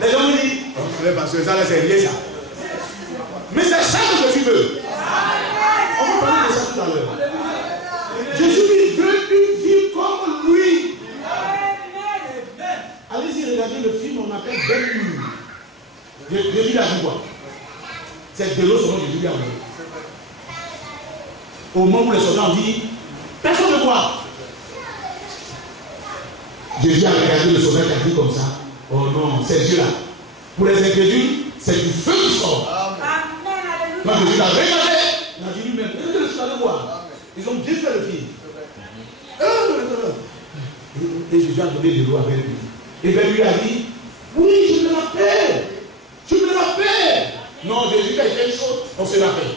Les gens me disent, oh, parce que ça, là, c'est rien, ça. Mais c'est ça que Jésus veut. On va parler de ça tout à l'heure. Jésus veut une vie comme lui. Allez-y, regardez le film, on appelle Ben-Hur. Jésus a dit quoi? C'est de l'eau selon Jésus a dit. Au moment où les soldats ont dit, personne ne voit. Jésus a regardé le soldat qui a dit comme ça. Oh non, c'est Dieu là. Pour les incrédules, c'est du feu qui sort. Quand Jésus l'a regardé, il a dit lui-même, est-ce que le soldat le voit? Ils ont bien fait le film. Et Jésus a donné de l'eau avec lui. Et bien lui a dit, oui, je me rappelle. Je me rappelle. Non, Jésus a fait une chose, on se rappelle.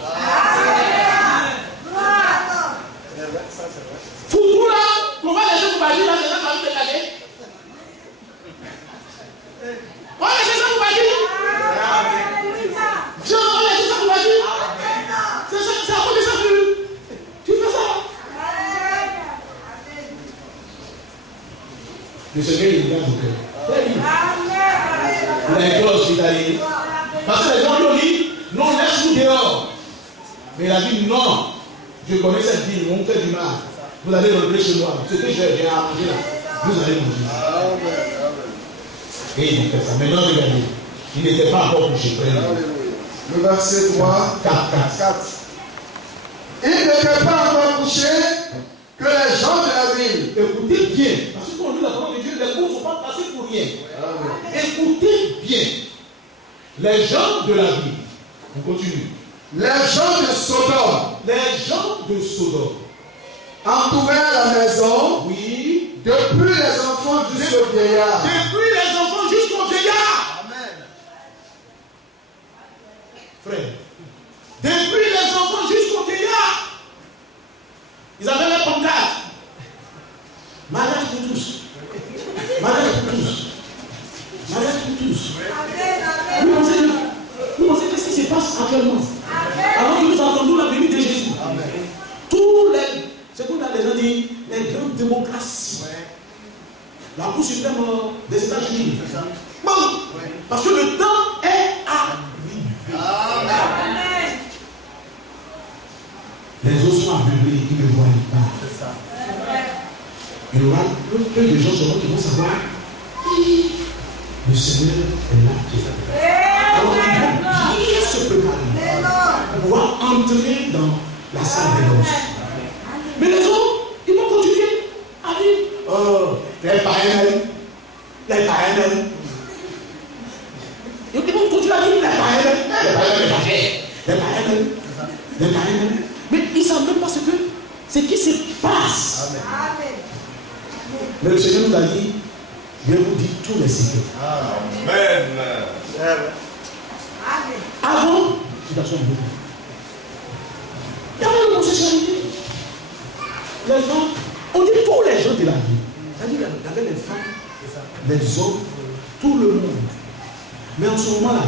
Foutou là, comment les gens vous agissent là, c'est là que vous regardez. On va laisser ça vous agir. Jean, on va laisser ça vous agir. C'est à cause de ça que tu fais ça. Le Seigneur, il regarde au cœur. Il a été hospitalier. Parce que les gens lui ont dit, non, laisse-nous dehors. Mais il a dit, non, je connais cette ville, on me fait du mal. Vous allez rentrer chez moi. Ce que j'ai à manger là, vous allez manger. Et il fait ça. Maintenant, regardez. Il n'était pas encore couché. Le verset 3, 4. Il n'était pas encore couché que les gens de la ville. Écoutez bien. Parce que quand on lit la parole de Dieu, les mots ne sont pas placés pour rien. Écoutez bien. Les gens de la ville. On continue. Les gens de Sodome. Les gens de Sodome. Entouraient la maison. Oui. Depuis les enfants jusqu'au vieillard. Depuis les enfants jusqu'au vieillard. Amen. Frère. Depuis les enfants jusqu'au vieillard. Ils avaient les pancartes. Mariage pour tous. Mariage pour tous. Mariage pour tous. Vous pensez qu'est-ce qui se passe actuellement? Alors que nous attendons la venue de Jésus. Tous les, c'est qu'on a déjà dit, les grandes démocraties. La Cour suprême des États-Unis. Bon, parce que le temps est arrivé. Amen. Les autres sont aveuglés, ils ne voient pas. Il y aura peu de gens qui vont savoir qui le Seigneur est là. Alors ils vont bien se préparer pour pouvoir entrer dans la salle des noces. Mais les autres, ils vont continuer à dire oh, les païens. Ils vont continuer à dire les païens. Mais ils ne savent même pas ce qui se passe. Amen. Mais le Seigneur nous a dit, je vous dis tous les secrets. Amen. Avant, il y avait l'homosexualité. Les gens, on dit tous les gens de la vie. C'est-à-dire qu'il y avait les femmes, les hommes, tout le monde. Mais en ce moment-là,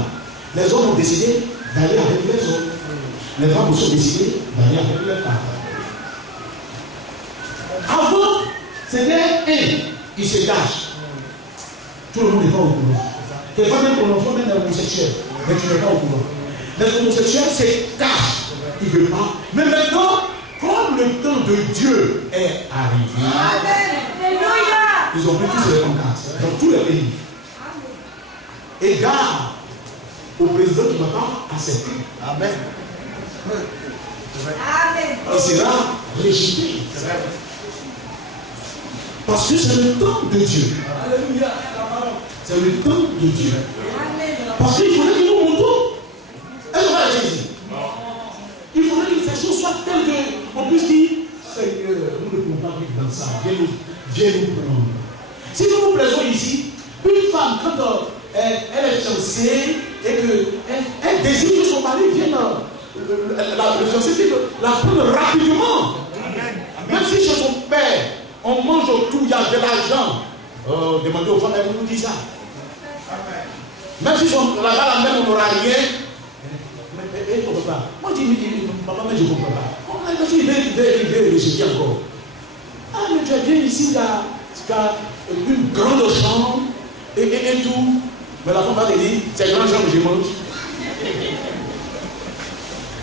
les hommes ont décidé d'aller avec les hommes. Les femmes ont décidé d'aller avec les femmes. Avant, c'était un, il se cache. Tout le monde n'est pas au courant. Quelquefois même pour l'enfant, même homosexuel, mais tu n'es pas au courant. Les homosexuels se cachent. Ils ne veulent pas. Mais maintenant, comme le temps de Dieu est arrivé, ils ont pris tous les pancartes dans tous les pays. Égard au président qui ne va pas accepter. Amen. Il sera rejeté. Parce que c'est le temps de Dieu. Alléluia. C'est le temps de Dieu. Parce qu'il faudrait que nous montons. Est-ce qu'on va Jésus? Il faudrait que ces choses soient telles qu'on puisse dire Seigneur, nous ne pouvons pas vivre dans ça. Viens nous prendre. Si nous nous plaisons ici, une femme, quand elle est fiancée et qu'elle désire que son mari vienne, le fiancé dit la prendre rapidement. Même si chez son père, on mange autour, il y a de l'argent. Demandez aux femmes, elles vous disent ça. Même si là-bas, même on n'aura rien. Elle ne comprend pas. Moi, je dis, papa, mais je ne comprends pas. Il veut rejeter encore. Ah, mais tu es bien ici, tu as une grande chambre et tout. Mais la femme va te dire, c'est grande chambre, je mange.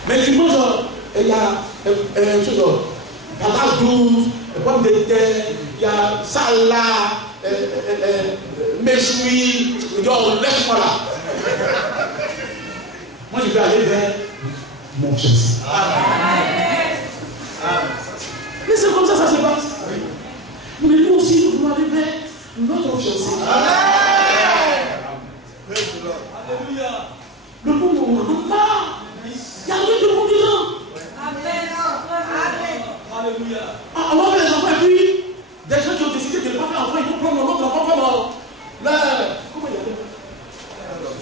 Mais tu manges, il y a une chose, patate douce, pommes de terre, il y a salade, méchoui, laisse-moi là. Moi, je vais aller vers mon fiancé. Mais c'est comme ça se passe. Mais nous aussi, nous devons aller vers notre fiancé. Alléluia. Le monde, on n'en a pas. Il y a rien de bon dedans. Amen. Alléluia. Alors, les enfants, et puis, des gens qui ont décidé de ne pas faire enfant, ils vont prendre notre enfant comme comment il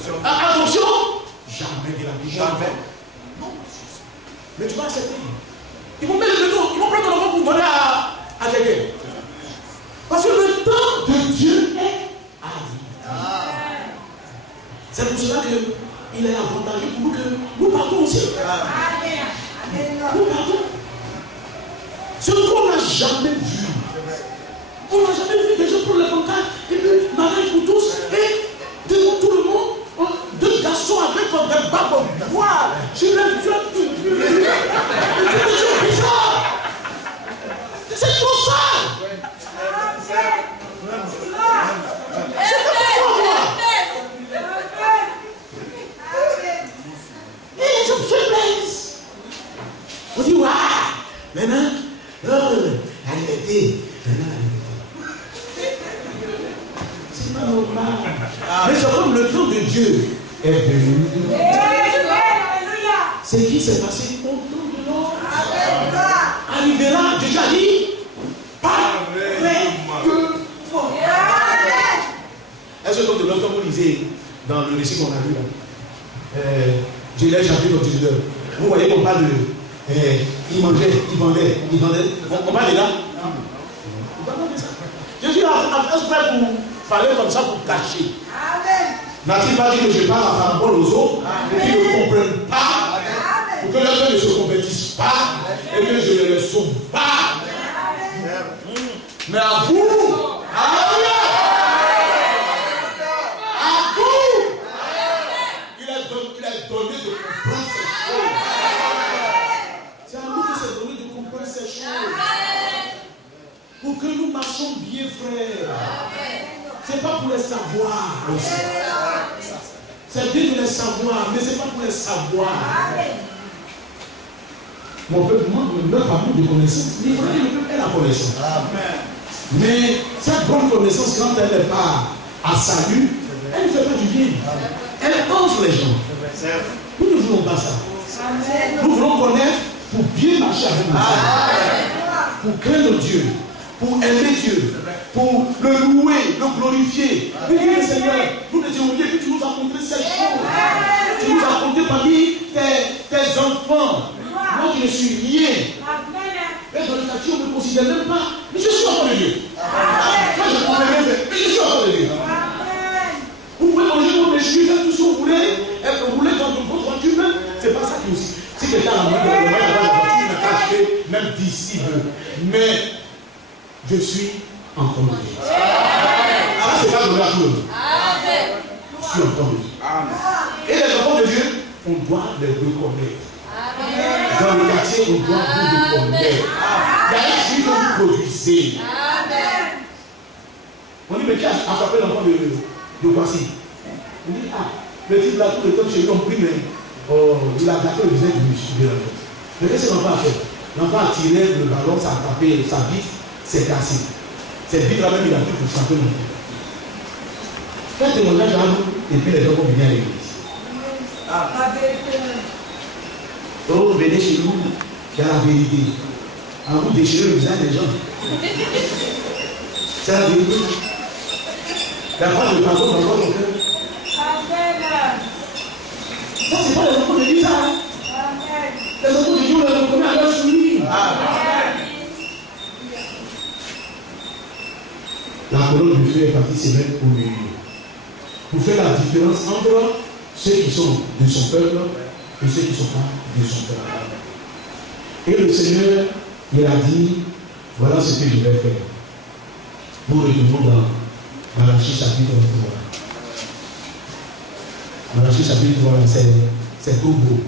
y a adoption. Jamais de la vie. Jamais. Non. Mais tu vas accepter. Ils vont mettre le dos. Ils vont prendre l'enfant pour donner à quelqu'un. Parce que le temps de Dieu est arrivé. C'est pour cela qu'il est avantageux pour nous que nous partons aussi. Nous partons. Ce qu'on n'a jamais vu. On n'a jamais vu des gens pour les pancartes et puis mariage pour tous et devant tout le monde. Deux garçons avec des barbes noires. Je les vois. C'est des choses bizarres. C'est trop sale. C'est pas pour moi. Ce qui s'est passé au temps de l'homme arrivera, Dieu a dit, pas vrai que fort. Est-ce que comme vous lisez dans le récit qu'on a lu là, Genèse chapitre 19, vous voyez qu'on parle de il mangeait, il vendait. On parle de là. Jésus a fait exprès pour parler comme ça pour cacher. N'a-t-il pas dit que je parle par rapport aux autres et qu'ils ne comprennent pas, pour que les gens ne se convertissent pas et que je ne les sauve pas. Mais à vous, il a donné de comprendre ces choses. C'est à nous que c'est donné de comprendre ces choses. Pour que nous marchions bien, frère. Ce n'est pas pour les savoir aussi. C'est bien de les savoir, mais ce n'est pas pour les savoir. Mon peuple manque pas de connaissance. Il faudrait que le peuple ait la connaissance. Mais cette bonne connaissance, quand elle n'est pas à salut, elle ne fait pas du bien. Elle entre les gens. Nous ne voulons pas ça. Nous voulons connaître pour bien marcher avec nous. Pour craindre Dieu. Pour aimer Dieu, pour le louer, le glorifier. Oui, le Seigneur, nous te disons bien que tu nous as montré ces choses. Tu nous as montré parmi tes enfants. Moi qui ne suis rien. Mais dans le quartier, on ne me considère même pas. Mais je suis enfant de Dieu. Moi je comprends rien, mais je suis enfant de Dieu. Vous pouvez manger vos péchés, faire tout ce que vous voulez, rouler dans votre voiture, même. C'est pas ça qui aussi. Si quelqu'un a la voiture, il n'a pas acheté même disciple. Mais je suis enfant de Dieu. Ça, c'est pas donné à tout le monde. Je suis enfant de Dieu. Et les enfants de Dieu, on doit les reconnaître. Dans le quartier, on doit vous reconnaître. Il y a un fruit que vous produisez. On dit, mais qui a attrapé l'enfant de Voici? On dit, le type là, tout le temps, j'ai compris, mais il a gâté le visage du monsieur. Mais qu'est-ce que l'enfant a fait? L'enfant a tiré le ballon, ça a tapé sa bite. C'est cassé. Cette vie-là même, il a tout pour frapper mon frère. Faites témoignage à nous, et puis les gens vont venir à l'église. Oh, venez chez nous, il y a la vérité. À vous déchirer le visage des gens. C'est la vérité. La phrase de pardon dans votre cœur. Ça, c'est pas les enfants de Dieu, ça. Les enfants de Dieu, on les reconnaît à leur souris. La colonne de feu est partie se mettre au milieu. Pour faire la différence entre ceux qui sont de son peuple et ceux qui ne sont pas de son peuple. Et le Seigneur, il a dit, voilà ce que je vais faire. Nous retournons dans Malachie chapitre 3. Malachie chapitre 3, c'est tout beau.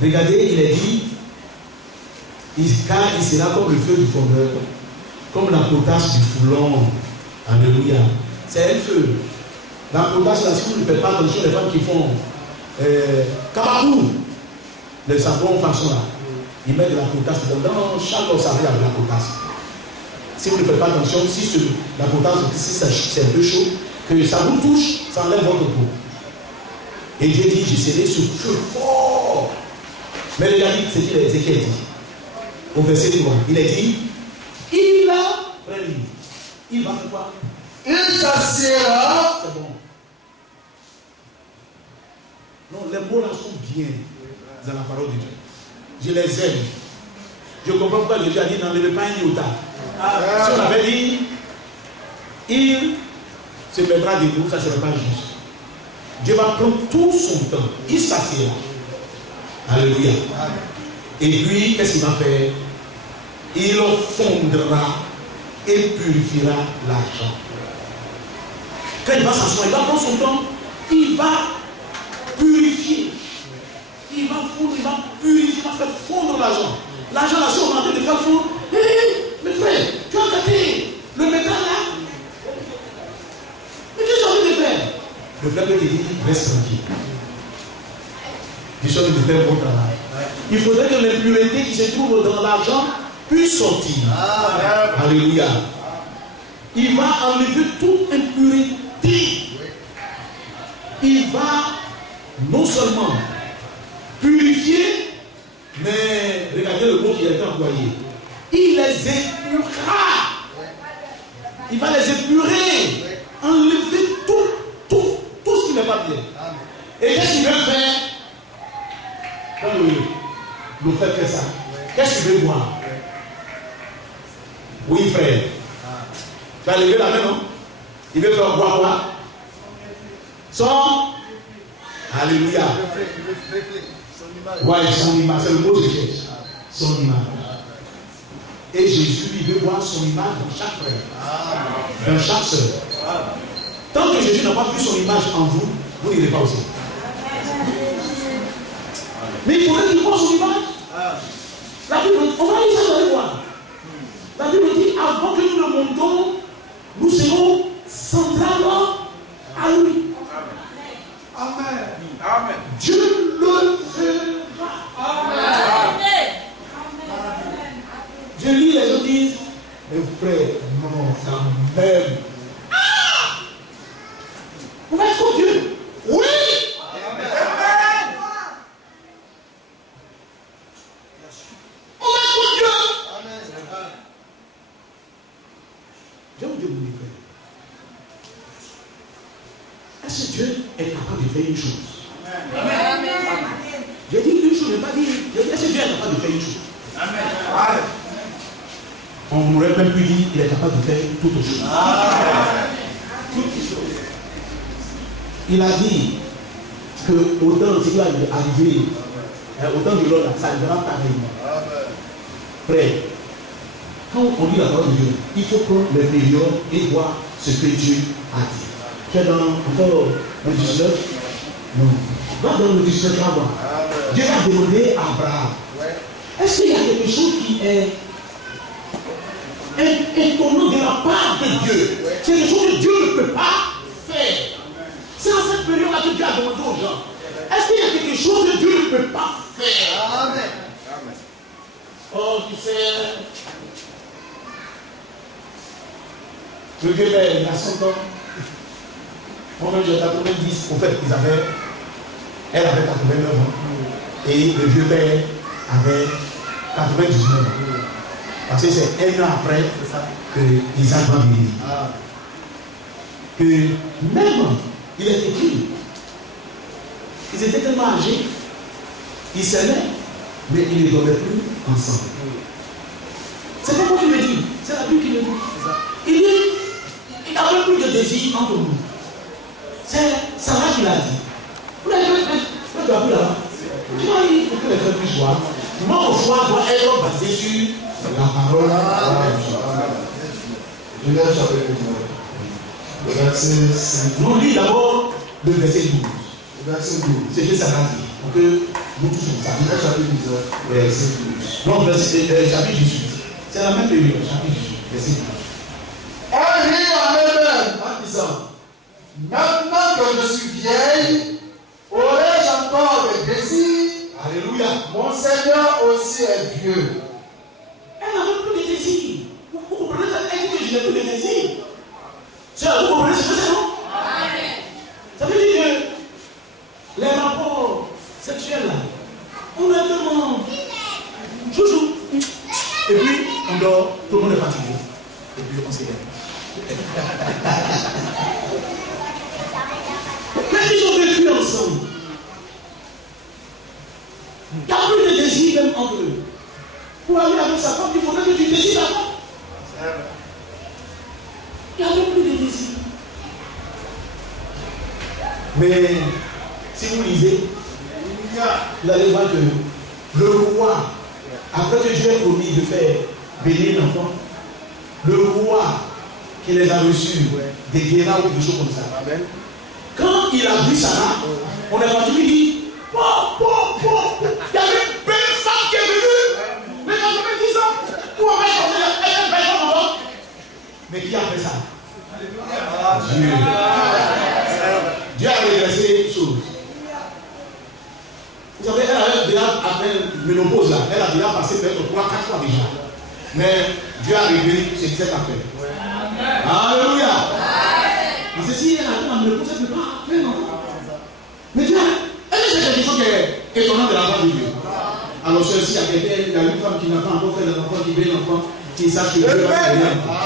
Regardez, il est dit, car il sera comme le feu du fondeur, comme la potasse du foulon. Alléluia. C'est un feu. La potasse, là, si vous ne faites pas attention, les femmes qui font Kabakou, les savons façon là, ils mettent de la potasse dans chaque savon avec la potasse. Si vous ne faites pas attention, si la potasse, si c'est un peu chaud, que ça vous touche, ça enlève votre peau. Et Dieu dit, je serai sous feu fort. Mais regardez ce qu'il a dit. Au verset 3, il a dit, il va faire quoi? Il s'assiera. C'est bon. Non, les mots là sont bien dans la parole de Dieu. Je les aime. Je comprends pourquoi Dieu a dit n'enlevez pas un iota. Si on avait dit il se mettra debout, ça ne serait pas juste. Dieu va prendre tout son temps. Il s'assiera. Alléluia. Et puis, qu'est-ce qu'il va faire? Il fondra et purifiera l'argent. Quand il va s'asseoir, il va prendre son temps, il va purifier. Il va fondre, il va purifier, il va faire fondre l'argent. L'argent là, si on est en train de faire fondre, mes frères, tu as gâté le métal là. Mais qu'est-ce que tu as envie de faire? Le frère peut te dire, reste tranquille. Je suis en train de faire bon travail. Il faudrait que l'impureté qui se trouve dans l'argent puisse sortir. Alléluia. Il va enlever toute impureté. Il va non seulement purifier, mais regardez le mot qui a été employé. Il les épurera. Il va les épurer. Enlever tout ce qui n'est pas bien. Et qu'est-ce qu'il veut faire? Quand le frère fait ça, qu'est-ce qu'il veut voir? Oui, frère. Tu vas lever la main, non? Il veut faire voir quoi? Son. Alléluia. Ouais, son image. C'est le mot que je cherche. Son image. Et Jésus, il veut voir son image dans chaque frère. Dans chaque soeur. Tant que Jésus n'a pas vu son image en vous, vous n'irez pas aussi. Mais il faudrait qu'il voit son image. La Bible, on va lire ça, vous allez voir. La Bible dit, avant que nous le montons, nous serons semblables à lui. Amen. Amen. Dieu le fera. Amen. Je lis, les gens disent, mais frère, non, quand même. Vous va être comme Dieu. Oui. Amen. On va être comme Dieu. Amen. Je vous dis, frère. Est-ce que Dieu est capable de faire une chose? Amen. J'ai dit une chose, je n'ai pas dit. Est-ce que Dieu est capable de faire une chose? Amen. On aurait même pu dire qu'il est capable de faire toutes choses. Toutes choses. Il a dit que autant ce qui va arriver, autant de l'autre, ça arrivera pareillement. Frère, quand on lit la parole de Dieu, il faut prendre le meilleur et voir ce que Dieu a dit. Tu es dans encore le 19? Non. Va dans le 19 avant. Dieu a demandé à Abraham. Est-ce qu'il y a quelque chose qui est étonnant de la part de Dieu? C'est quelque chose que Dieu ne peut pas faire. C'est à cette période-là que Dieu a demandé aux gens. Est-ce qu'il y a quelque chose que Dieu ne peut pas faire? Amen. Oh, tu sais, le vieux père, il a 100 ans. Moi-même, j'ai 90. En fait, elle avait 89 ans. Et le vieux père avait 99 ans. Parce que c'est un an après que Isaac va venir. Que même, il est écrit, ils étaient tellement âgés, ils s'aimaient, mais ils ne dormaient plus ensemble. C'est pas moi qui me dis, c'est la Bible qui me dit. Il dit, il n'y a même plus de désir entre nous. C'est Sarah qui l'a dit. Vous l'avez vu là-bas. Tu vois, il faut que les frères puissent voir. Mon foi doit être basé sur la parole. Genèse chapitre 9, le verset 5. Nous lisons d'abord le verset 12. Le verset 12. C'est que Sarah dit. Pour que nous tous ça. Genèse chapitre 19, verset 12. Donc, chapitre 18. C'est la même période, chapitre 18, verset 12. Elle rit en elle-même en disant, maintenant que je suis vieille, aurais-je encore des désirs? Alléluia. Mon Seigneur aussi est vieux. Elle n'avait plus de désir. Vous comprenez ça? Elle dit que je n'ai plus de désir. Vous comprenez ce que c'est, non? Ça veut dire que les rapports sexuels là, on est tellement joujou. Et puis on dort, tout le monde est fatigué. Et puis on s'égaye. Mais ils ont vécu ensemble. Il n'y a plus de désir même entre eux. Pour aller avec sa femme, il faudrait que tu désires la femme. Il n'y a même plus de désir. Mais si vous lisez, vous allez voir que le roi, après que Dieu ait promis de faire bénir l'enfant, le roi qui les a reçus, des guéras ou des choses comme ça, quand il a vu Sarah, on est parti lui dit, il y avait une belle femme qui est venue, mais quand j'avais 10 ans, pour avoir elle belle femme. Mais qui a fait ça? Dieu. Dieu a redressé les choses. Vous savez, elle avait déjà, après ménopause là, elle a déjà passé peut-être 3-4 fois déjà. Mais Dieu a réglé cette affaire. Alléluia. Mais ceci, elle a fait la ménopause, elle ne peut pas faire non. Mais Dieu, étonnant de la part de Dieu. Alors, celle-ci, il y a une femme qui n'a pas encore fait d'enfant, qui veut l'enfant, qui sache que Dieu va faire l'enfant.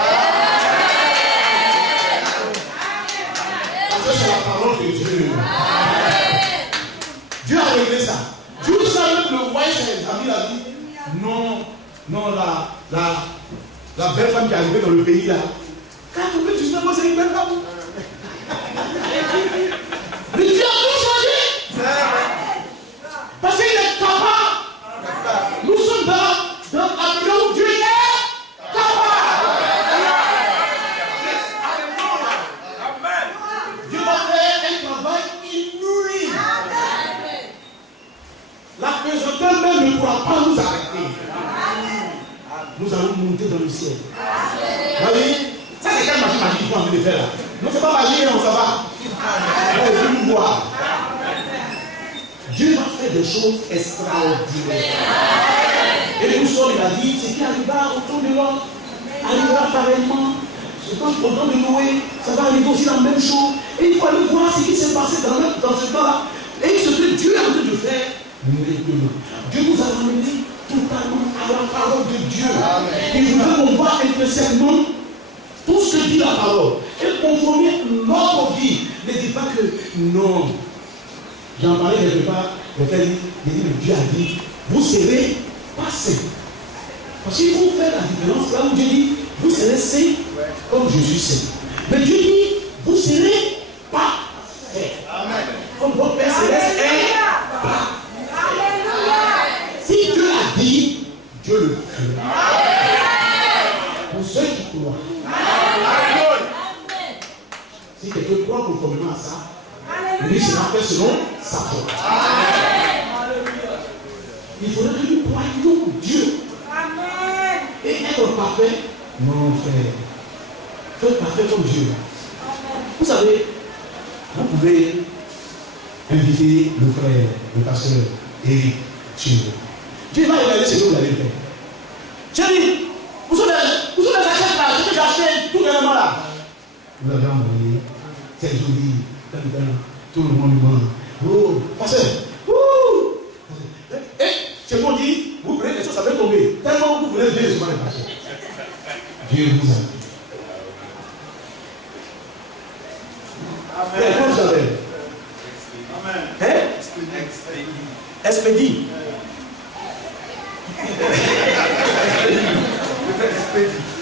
Parce que c'est la parole de Dieu. Dieu a réglé ça. Dieu savait que le wise David a dit non, la belle femme qui est arrivée dans le pays là. Quand tu veux, tu sais, moi c'est une belle femme. Mais Dieu a tout changé. Parce qu'il est capable. Nous sommes dans un milieu où Dieu est capable. Dieu va faire un travail inouï. La pesanteur même ne pourra pas nous arrêter. Nous allons monter dans le ciel. Vous voyez, ça c'est quelle magie magique qu'il faut envie de faire là? Non, c'est pas magique, non, ça va. Vous allez nous voir. Dieu va faire des choses extraordinaires. Et nous sommes, il a dit, ce qui arrivera autour de l'homme arrivera pareillement. Je pense qu'au temps de Noé, ça va arriver aussi la même chose. Et il faut aller voir ce qui s'est passé dans ce temps-là. Et ce que Dieu est en train de faire, Dieu nous a ramené totalement à la parole de Dieu. Il veut qu'on voit intrinsèquement tout ce que dit la parole. Et conformer notre vie. Ne dis pas que non. J'en parlais quelque part, le frère dit, Dieu a dit, vous serez pas saints. Parce qu'il faut faire la différence là où Dieu dit, vous serez saints comme je suis saint. Mais Dieu dit, vous serez pas saints. Comme votre Père céleste est pas. Si Dieu l'a dit, Dieu le fait. Pour ceux qui croient. Si quelqu'un croit conformément à ça, lui sera fait selon sa foi. Il faudrait que nous croyions Dieu. Et être parfait, non frère. Être parfait comme Dieu. Vous savez, vous pouvez inviter le frère, le pasteur Eric chez vous. Dieu va regarder ce que vous allez faire. Chérie, vous sont des achètes là, ce que j'ai acheté tout dernièrement là. Vous l'avez envoyé, c'est joli, tout le monde demande. Oh, pasteur, et c'est qu'on dit, vous prenez les choses, ça va tomber. Tellement vous voulez Dieu, c'est pas les pasteur. Dieu vous a dit. Amen. Comment vous avez? Amen. Hein? Expédie.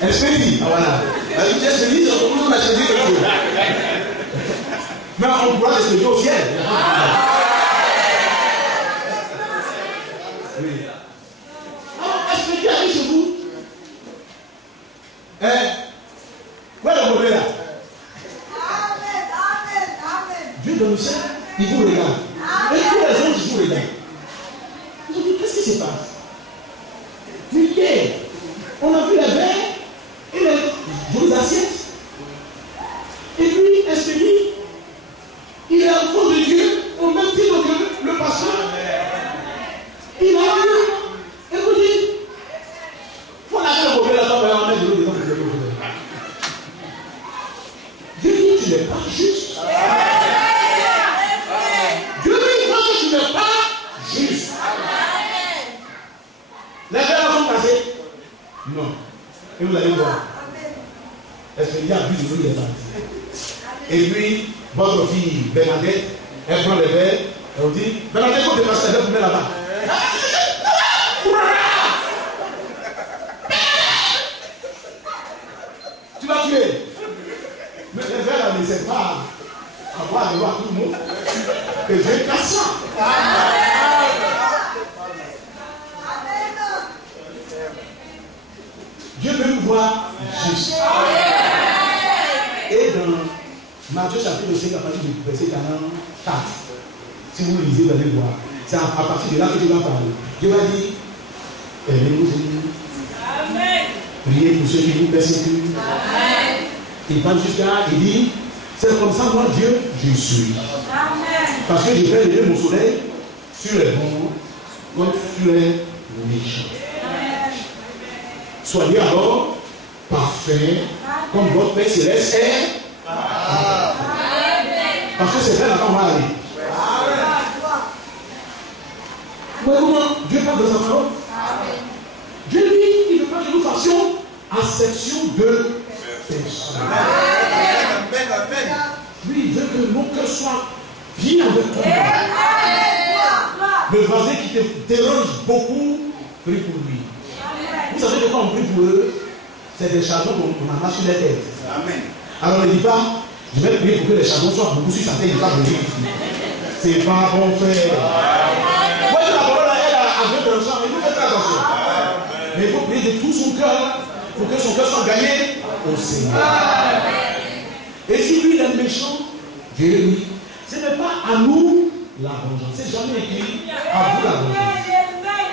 Expédie. Voilà. Expédie, on a expédié quelque chose. Mais on pourra l'expédier au ciel. Oui. Alors, expédie arrive chez vous. Où est le mauvais là? Dieu dans le ciel, il vous regarde. Et tous les anges vous regardent. Ils ont dit, qu'est-ce qui se passe? Hier, on a vu les verres et les assiettes. Et puis, expédie, il est en cause de Dieu, au même titre que le pasteur. Il a vu, et vous dites, il faut laver le mauvais là-bas, on va mettre de l'eau dedans. Dieu dit, tu n'es pas juste. Dieu dit, moi, que tu n'es pas juste. Les verres sont passés? Non. Et vous allez voir. Est-ce qu'il y a plus de nous les partis? Et puis, votre fille Bernadette, elle prend les verres, elle dit, Bernadette, il faut dépasser les verres pour mettre là-bas. Tu vas tuer. Mais les verres là ne servent pas à voir devant tout le monde. Que Dieu casse ça. Dieu veut nous voir juste. Et dans Matthieu chapitre 5, à partir du verset 44, si vous lisez, vous allez voir. C'est à partir de là que Dieu va parler. Dieu va dire, aimez-vous, priez pour ceux qui vous persécutent. Il parle jusqu'à, il dit, c'est comme ça, moi, Dieu, je suis. Parce que je vais lever mon soleil sur les bons comme sur les méchants. Soyez alors parfaits comme votre Père céleste est. Parce que c'est vrai là-bas on va aller. Ouais, comment Dieu parle de sa parole. Dieu dit qu'il ne veut pas que nous fassions acception de péché. Lui, il veut que nos cœurs soient bien avec toi. Le voisin qui te dérange beaucoup, prie pour lui. Vous savez que quand on prie pour eux, c'est des charbons qu'on a marché sur les têtes. Alors ne dis pas, je vais prier pour que les charbons soient beaucoup sur sa tête, il ne va pas venir ici. C'est pas bon frère. Moi, la parole, elle a deux dans le champ, il faut faire attention. Mais il faut prier de tout son cœur pour que son cœur soit gagné au Seigneur. Et si lui il est méchant, Dieu lui, ce n'est pas à nous la vengeance. C'est jamais écrit à vous la vengeance.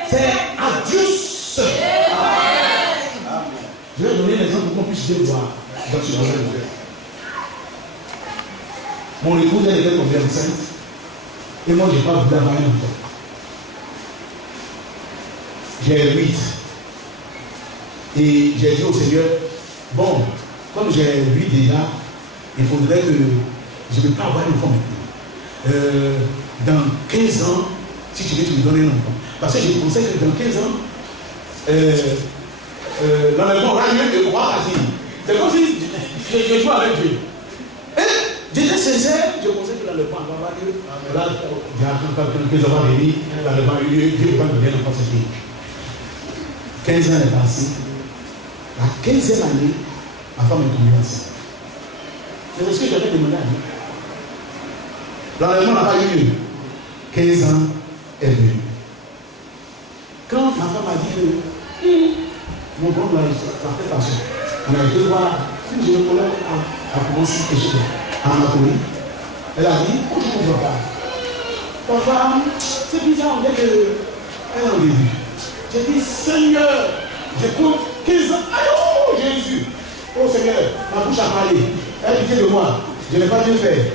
C'est à Dieu seul. Je vais donner l'exemple pour qu'on puisse bien voir dans ce moment. Mon épouse, elle était tombée enceinte. Et moi, je n'ai pas voulu avoir un enfant. J'ai 8. Et j'ai dit au Seigneur, bon, comme j'ai 8 déjà, il faudrait que je ne vais pas avoir un enfant maintenant. Dans 15 ans, si tu veux, tu me donnes un enfant. Parce que je pensais que dans 15 ans, l'enlèvement aura lieu de croire à Dieu. C'est comme si je joue avec Dieu. Et j'étais sincère, je pensais que l'enlèvement va avoir lieu. Là, il y a quelques heures à venir, l'enlèvement a eu lieu, Dieu va me donner un enfant. 15 ans est passé. La 15e année, ma femme est tombée enceinte. C'est ce que j'avais demandé à Dieu. L'enlèvement n'a pas eu lieu. 15 ans est venu. Quand ma femme a dit que mon bon a fait attention, on a été voir, si je me connais à commencer à pécher, à Anatolie, elle a dit, bonjour mon papa. Papa, c'est bizarre, on est qu'elle est au début. J'ai dit, Seigneur, je compte 15 ans. Allô, Jésus. Oh Seigneur, ma bouche a parlé. Elle dit de moi, je n'ai pas bien fait.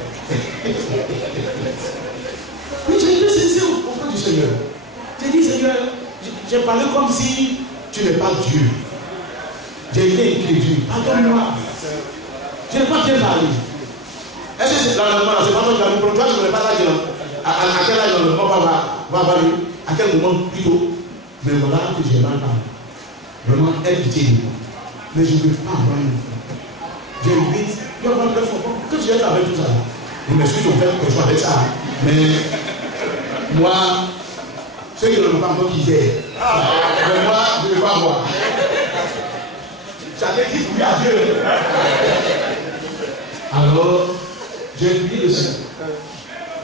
Oui, j'ai été sincère auprès du Seigneur. J'ai dit, Seigneur, j'ai parlé comme si tu n'es pas Dieu. J'ai été incrédule. Pardonne-moi. Je n'ai pas bien parlé. Est-ce que c'est l'enlèvement là? C'est pas toi qui as mis pour toi, je ne vais pas l'âge. À quel âge l'enlèvement va avoir lieu? À quel moment plutôt? Mais voilà que j'ai mal parlé. Vraiment, aie pitié de moi. Mais je ne veux pas avoir une enfant. J'ai une bite. Il y a pas de enfant. Que tu es avec tout ça? Je m'excuse au fait que je sois avec ça. Mais moi, ceux qui ne l'ont pas encore quitté. Mais moi, je ne veux pas voir. J'avais dit oui à Dieu. Alors, j'ai prié le Seigneur.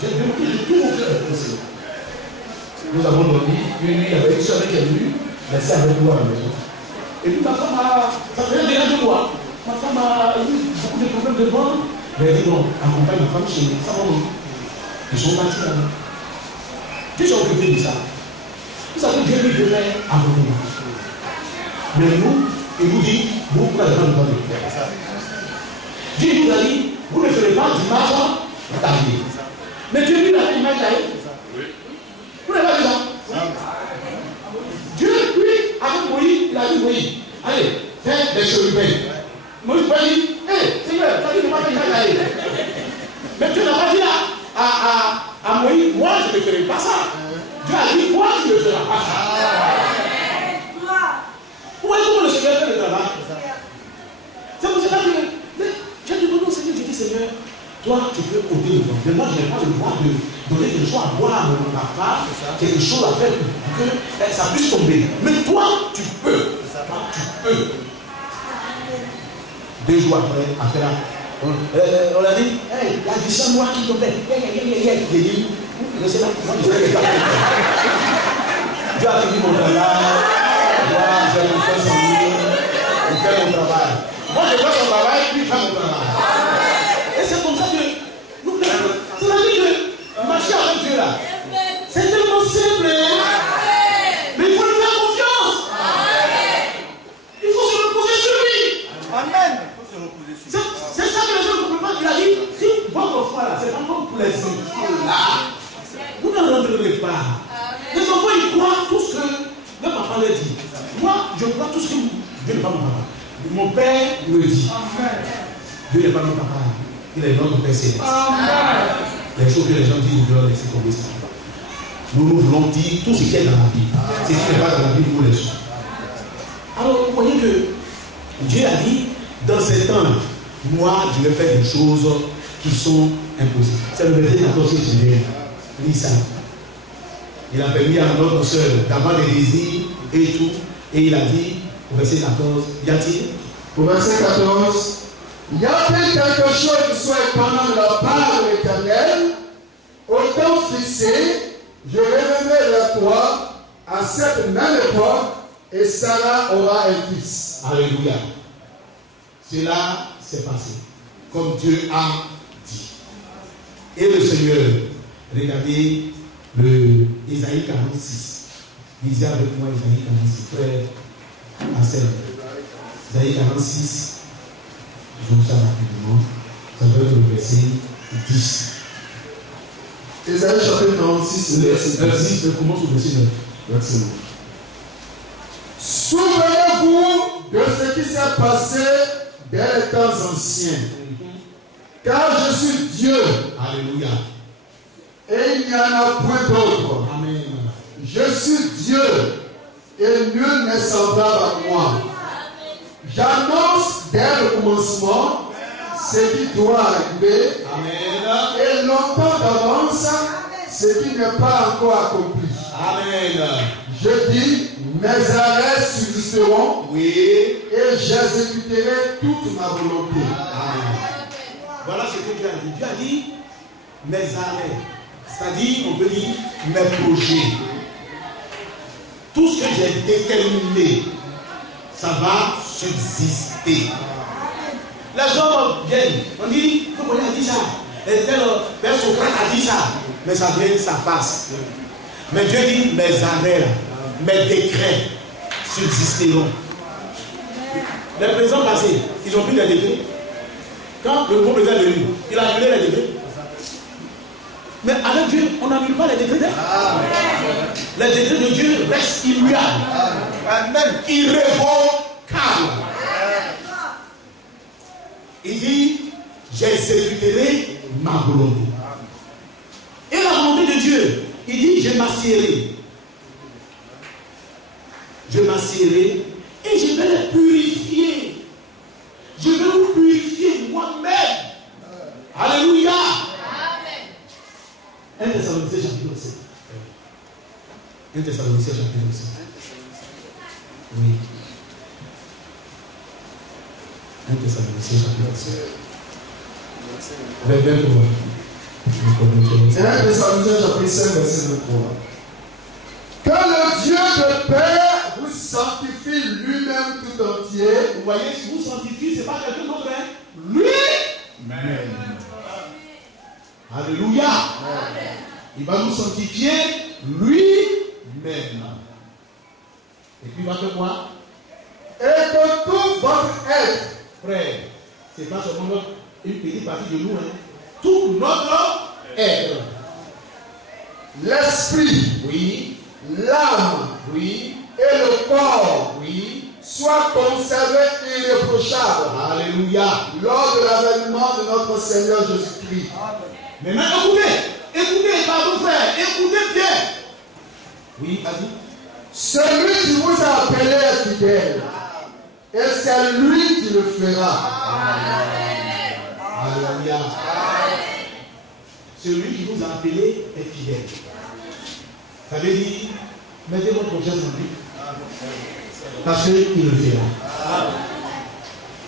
J'ai prié de tout mon cœur au Seigneur. Nous avons dormi, une nuit avec une soeur qui est venue, rester avec nous à la maison. Et puis ma femme ça faisait déjà 2 mois. Ma femme a eu beaucoup de problèmes de ventre. Mais elle dit non, accompagne ma femme chez sa maman. Ils sont partis là-bas. Dieu s'est occupé de ça. Vous savez, Dieu lui devait abandonner. Mais nous, il nous dit, vous pouvez pas nous parler. Dieu nous a dit, vous ne ferez pas d'image taillée. Mais Dieu lui a fait l'image taillée. Vous n'avez pas dit ça? Dieu, lui, avec Moïse, il a dit Moïse, allez, fais des chérubins. Moïse va dire, hé, Seigneur, tu as dit de moi faire l'image taillée. Mais Dieu n'a pas dit à Moïse, moi je ne ferai pas ça. Dieu a dit, toi tu ne feras pas ça. Vous voyez comment le Seigneur fait le travail? C'est pour cela que j'ai demandé au Seigneur, j'ai dit, Seigneur, toi tu peux ôter le vent. Mais moi je n'ai pas le droit de donner quelque chose à boire à mon papa, quelque chose à faire pour que ça puisse tomber. Mais toi tu peux. Tu peux. 2 jours après, on a dit, hey, il y a du sang noir qui tombait. J'ai dit, restez là, moi je vais pas. Dieu a fini mon travail. Moi, je vais faire son livre. Il fait mon travail. Moi, je fais son travail, puis il fait mon travail. Et c'est comme ça que nous faisons. C'est-à-dire que marcher avec Dieu là, c'est tellement simple. Mais il faut lui faire confiance. Il faut se reposer sur lui. Amen. C'est ça que les gens ne comprennent pas. Il a dit, si votre foi là, c'est pas comme pour les enfants là, vous ne rentrerez pas. Les enfants, ils croient tout ce que leur papa leur dit. Moi, je crois tout ce que Dieu n'est pas mon papa. Mon père me dit. Dieu n'est pas mon papa. Il est notre Père céleste. Les choses que les gens disent, je dois laisser tomber ça. nous voulons dire tout ce qui est dans la Bible. Ce qui n'est pas dans la Bible, nous laissons. Alors, vous voyez que Dieu a dit, dans ces temps, moi, je vais faire des choses qui sont impossibles. C'est le verset 14 que je viens. Lis ça. Il a permis à notre soeur d'avoir des désirs et tout. Et il a dit, au verset 14, y a-t-il? Au verset 14, y a-t-il quelque chose qui soit étonnant de la part de l'Éternel? Au temps fixé, je reviendrai vers toi à cette même époque et Sarah aura un fils. Alléluia. Cela s'est passé comme Dieu a dit. Et le Seigneur, regardez le Isaïe 46. Lisez avec moi Isaïe 46, frère Ansel. Isaïe 46, je vous ça rapidement. Ça doit être le verset 10. Isaïe chapitre 46, verset 10. Je commence au verset 9. Verset 9. Souvenez-vous de ce qui s'est passé dès les temps anciens. Car je suis Dieu. Alléluia. Et il n'y en a point d'autre. Amen. Je suis Dieu et nul n'est semblable à moi. J'annonce dès le commencement ce qui doit arriver. Amen. Et longtemps d'avance ce qui n'est pas encore accompli. Amen. Je dis, mes arrêts subsisteront. Oui. Et j'exécuterai toute ma volonté. Amen. Voilà ce que Dieu a dit. Dieu a dit mes arrêts. C'est-à-dire, on peut dire mes projets. Tout ce que j'ai déterminé, ça va subsister. Les gens viennent, on dit, comment il a dit ça? Et tel Père Socrate a dit ça. Mais ça vient, ça passe. Mais Dieu dit, mes arrêts, mes décrets subsisteront. Les présidents passés, ils ont pris des décrets. Quand le nouveau président est venu, il a annulé les décrets. Mais avec Dieu, on n'annule pas les décrets. Les décrets de Dieu restent immuables. Amen. Irrévocables. Il dit, j'exécuterai ma volonté. Et la volonté de Dieu, il dit, je m'assierai. Je m'assierai et je vais les purifier. Je vais vous purifier moi-même. Alléluia. 1 Thessaloniciens chapitre 7. 1 Thessaloniciens chapitre 7. Oui. 1 Thessaloniciens chapitre 7. Verset 23. 1 Thessaloniciens chapitre 5, verset 23. Que le Dieu de paix vous sanctifie lui-même tout entier. Vous voyez, si vous sanctifiez, ce n'est pas quelqu'un d'autre. Lui. Amen. Alléluia. Amen. Il va nous sanctifier lui-même. Et puis il va faire quoi? Et que tout votre être. Frère, ce n'est pas seulement une petite partie de nous. Hein. Tout notre être. L'esprit. Oui. L'âme. Oui. Et le corps. Oui. Soit conservé irréprochable. Alléluia. Lors de l'avènement de notre Seigneur Jésus-Christ. Mais maintenant, écoutez, pardon frère, écoutez bien. Oui, vas-y. Celui qui vous a appelé est fidèle. Et c'est lui qui le fera. Alléluia. Celui qui vous a appelé est fidèle. Ça veut dire, mettez votre confiance en lui. Parce qu'il le fera.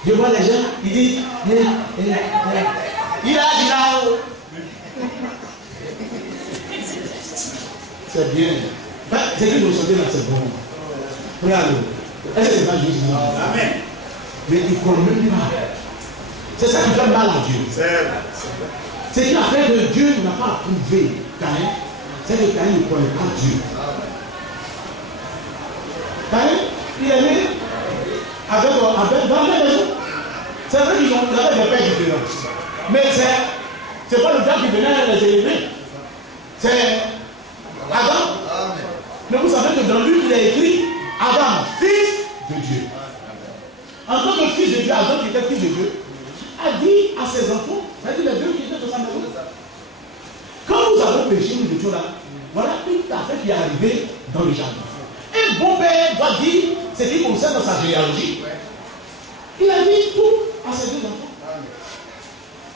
Je vois les gens, il dit, il a dit là-haut. C'est bien. C'est que vous chantez là, c'est bon. Regardez. Est-ce que c'est pas juste? Amen. Mais il ne croit même pas. C'est ça qui fait mal à Dieu. C'est qu'il a fait que Dieu n'a pas approuvé Caïn. C'est que Caïn ne croyait pas Dieu. Caïn, il est né avec dans les maisons. C'est vrai qu'ils avaient des pères différents. Mais c'est pas le gars qui venait les élever. C'est Adam. Mais vous savez que dans lui, il est écrit Adam, fils de Dieu. En tant que fils de Dieu, Adam qui était fils de Dieu, a dit à ses enfants, c'est-à-dire les deux qui étaient dans sa maison, quand nous avons péché, nous étions là, voilà une table affaire qui est arrivée dans le jardin. Un bon père doit dire ce qui concerne sa généalogie. Il a dit tout à ses deux enfants.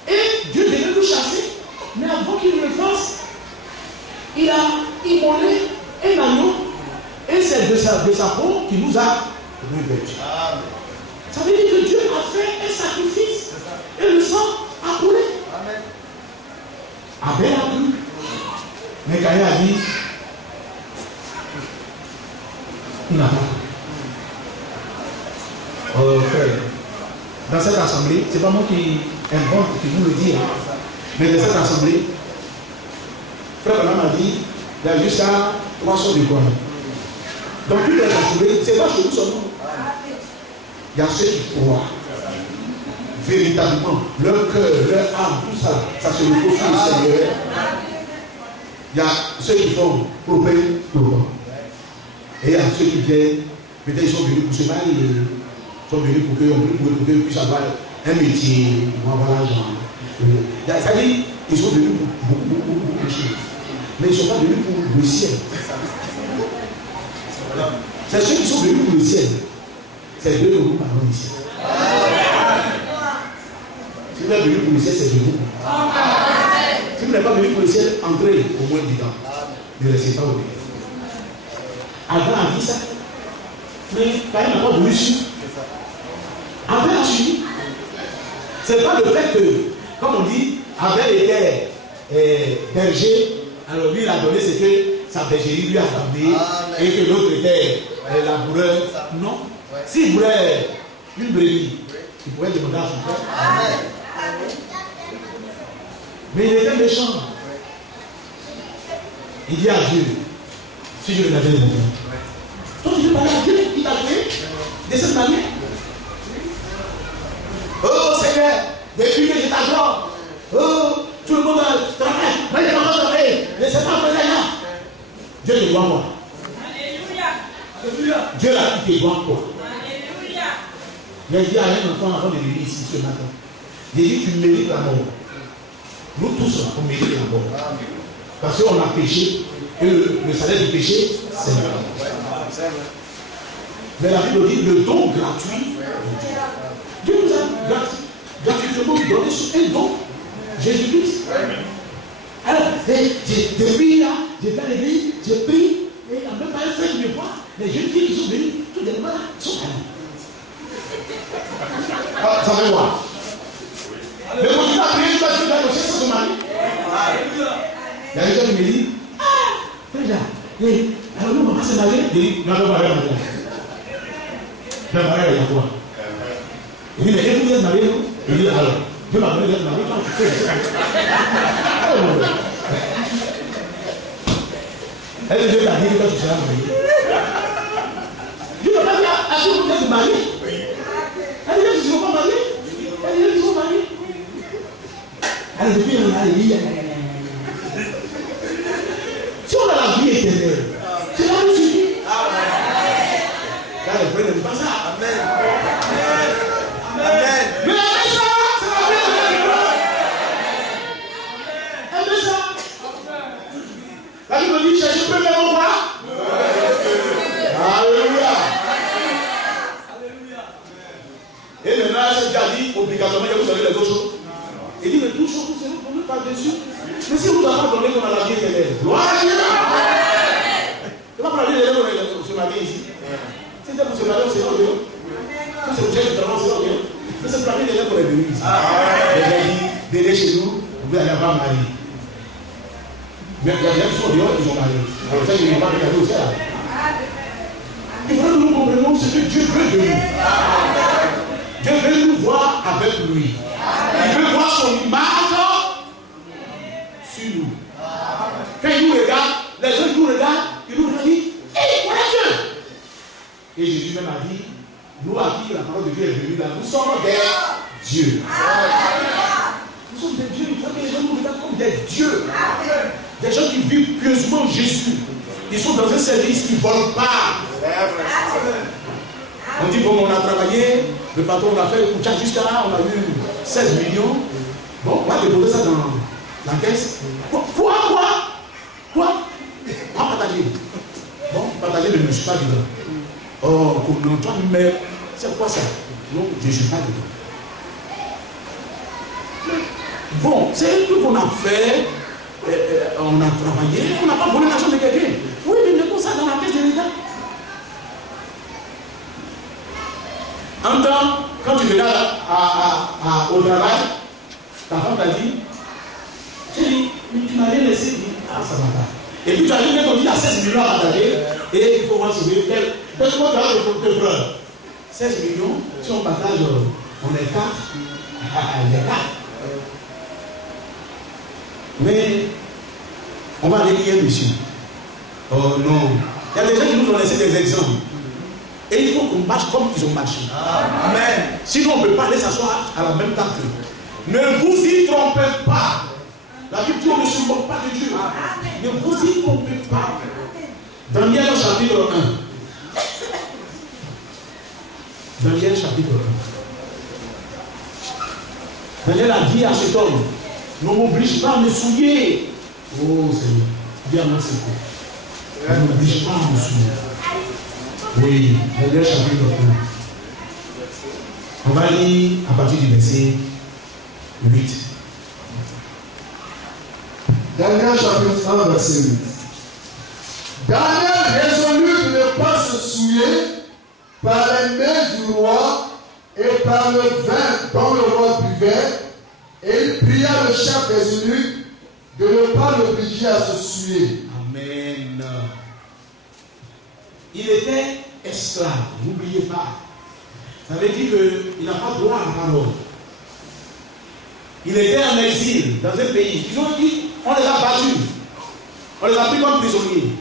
Et Dieu devait nous chasser. Mais avant qu'il le fasse, il a immolé un agneau. Et c'est de sa peau qui nous a revêtus. Ça veut dire que Dieu a fait un sacrifice. Et le sang a coulé. Abel a pris. Mais Caïn a dit, il n'a pas pris. Frère, dans cette assemblée, ce n'est pas moi qui invente, qui vous le dis, hein, mais dans cette assemblée, frère Branham m'a dit, il y a jusqu'à 300 de quoi. Dans toutes les assemblées, ce n'est pas chez nous seulement. Il y a ceux qui croient véritablement, leur cœur, leur âme, tout ça, ça se repose sur le Seigneur. Il y a ceux qui font pour payer pour moi. Et il y a ceux qui viennent, peut-être ils sont venus pour se marier, ils sont venus pour qu'ils puissent avoir un métier, pour avoir l'argent. C'est-à-dire, ils sont venus pour beaucoup de choses. Mais ils ne sont pas venus pour le ciel. C'est ceux qui sont venus pour le ciel. C'est Dieu que nous parlons ici. Si vous êtes venu pour le ciel, c'est de vous. Si vous n'êtes pas venu pour le ciel, entrez au moins dedans. Ne restez pas au début. Avant a dit ça. Mais quand il n'a pas voulu suivre. Avant a suivi. Ce n'est pas le fait que, comme on dit, Abel était berger, alors lui il a donné ce que sa bergerie lui a donné, et que l'autre était laboureur. Non. S'il voulait une brebis, il pouvait demander à son frère. Mais il était méchant. Il dit à Dieu, si je l'avais demandé, toi tu veux parler à Dieu, il t'a fait de cette manière. Oh Seigneur, depuis que je t'adore, oh, tout le monde travaille, moi je ne travailler, laissez pas faire là. Dieu te doit quoi? Alléluia. Dieu l'a dit, te doit quoi? Alléluia. Il a dit à un enfant avant de venir ici ce matin, il dit, tu mérites la mort. Nous tous, on mérite la mort. Parce qu'on a péché, et le salaire du péché, c'est la mort. Mais la Bible dit le don gratuit. Dieu nous a gratuitement donné un don. Jésus-Christ. Alors, depuis là, j'ai fait l'église, j'ai pris, et il n'y a même pas un frère qui me voit. Les jeunes filles qui sont venues, toutes les malades sont allées. Ça veut voir. Mais quand tu as prié, tu vas te faire aussi sans se marier. Il y a un jeune qui me dit, frère, alors nous, maman s'est mariée. Il dit, non, non, mariée, mariée. Je vais marier avec toi. Il dit, mais est-ce que vous êtes marié, non? Il dit, alors, Dieu m'a donné d'être marié quand tu fais. Est-ce que Dieu t'a dit quand tu seras marié? Dieu t'a pas dit à qui vous êtes marié. Elle dit, je ne suis pas marié. Elle dit, ils sont mariés. Elle dit, depuis, on a dit, si on a la vie éternelle, c'est là où tu vis. Là, les frères n'aiment pas ça. Amen. Amen. Mais avec ça, c'est la vie éternelle. Avec ça. La Bible dit, cherchez premièrement quoi? Alléluia. Et maintenant, c'est déjà dit obligatoirement que vous savez les autres choses. Il dit, mais toutes choses vous serez données par-dessus. Mais si vous n'avez pas donné qu'on a la vie éternelle, gloire à Dieu. C'est pas pour la vie éternelle qu'on se marie ici. Si c'est pour se marier, c'est pas bien. Si c'est pour Dieu, c'est pas bien. Mais c'est pour la vie éternelle qu'on est venu ici. Il a dit, venez chez nous, vous n'allez pas marier. Mais il y a des gens qui sont dehors, ils sont mariés. Alors ça, ils ne vont pas regarder aussi là. Il faut que nous comprenions ce que Dieu veut de nous. Dieu veut nous voir avec lui. Il veut voir son image sur nous. Quand il nous regarde, les gens qui nous regardent, ils nous disent, hé, voilà Dieu. Et Jésus même a dit, nous à qui la parole de Dieu est venue là, nous sommes des dieux. Nous sommes des dieux. Il faut que les gens nous regardent comme des dieux. Des gens qui vivent pieusement Jésus. Ils sont dans un service qui ne volent pas. On dit, bon, on a travaillé, le patron on a fait le coup jusqu'à là, on a eu 16 millions. Bon, on va déposer ça dans la caisse. Quoi? partager. Bon, partager ne me suis pas dedans. Oh, comme toi, mais c'est quoi ça? Non, je ne suis pas dedans. Bon, c'est un truc qu'on a fait, on a travaillé, on n'a pas volé l'argent de quelqu'un. Oui, mais mettons ça dans la caisse de l'État. En temps, quand tu venais au travail, ta femme t'a dit, chérie, tu m'as rien laissé, ah ça va pas. Et puis tu as dit, mais on dit, il y a 16 millions à partager, et il faut voir si vous voulez faire. Donne-moi de preuve. 16 millions, si on partage, on est 4. On est 4. Mais, on va aller lire monsieur. Oh non. Il y a des gens qui nous ont laissé des exemples. Et il faut qu'on marche comme ils ont marché. Amen. Sinon, on ne peut pas aller s'asseoir à la même table. Ne vous y trompez pas. La Bible dit on ne se moque pas de Dieu. Amen. Ne vous y trompez pas. Daniel chapitre 1. Daniel chapitre 1. Daniel a dit à cet homme, ne m'oblige pas à me souiller. Oh Seigneur, dis à moi c'est quoi. Ne m'oblige pas à me souiller. Oui, Daniel chapitre 1. On va lire à partir du verset 8. Daniel chapitre 1, verset 8. Daniel résolut de ne pas se souiller par les mains du roi et par le vin dont le roi buvait, et il pria le chef des eunuques de ne pas l'obliger à se souiller. Amen. Il était esclave, n'oubliez pas. Ça veut dire qu'il n'a pas droit à la parole. Il était en exil dans un pays. Ils ont dit, on les a battus. On les a pris comme prisonniers.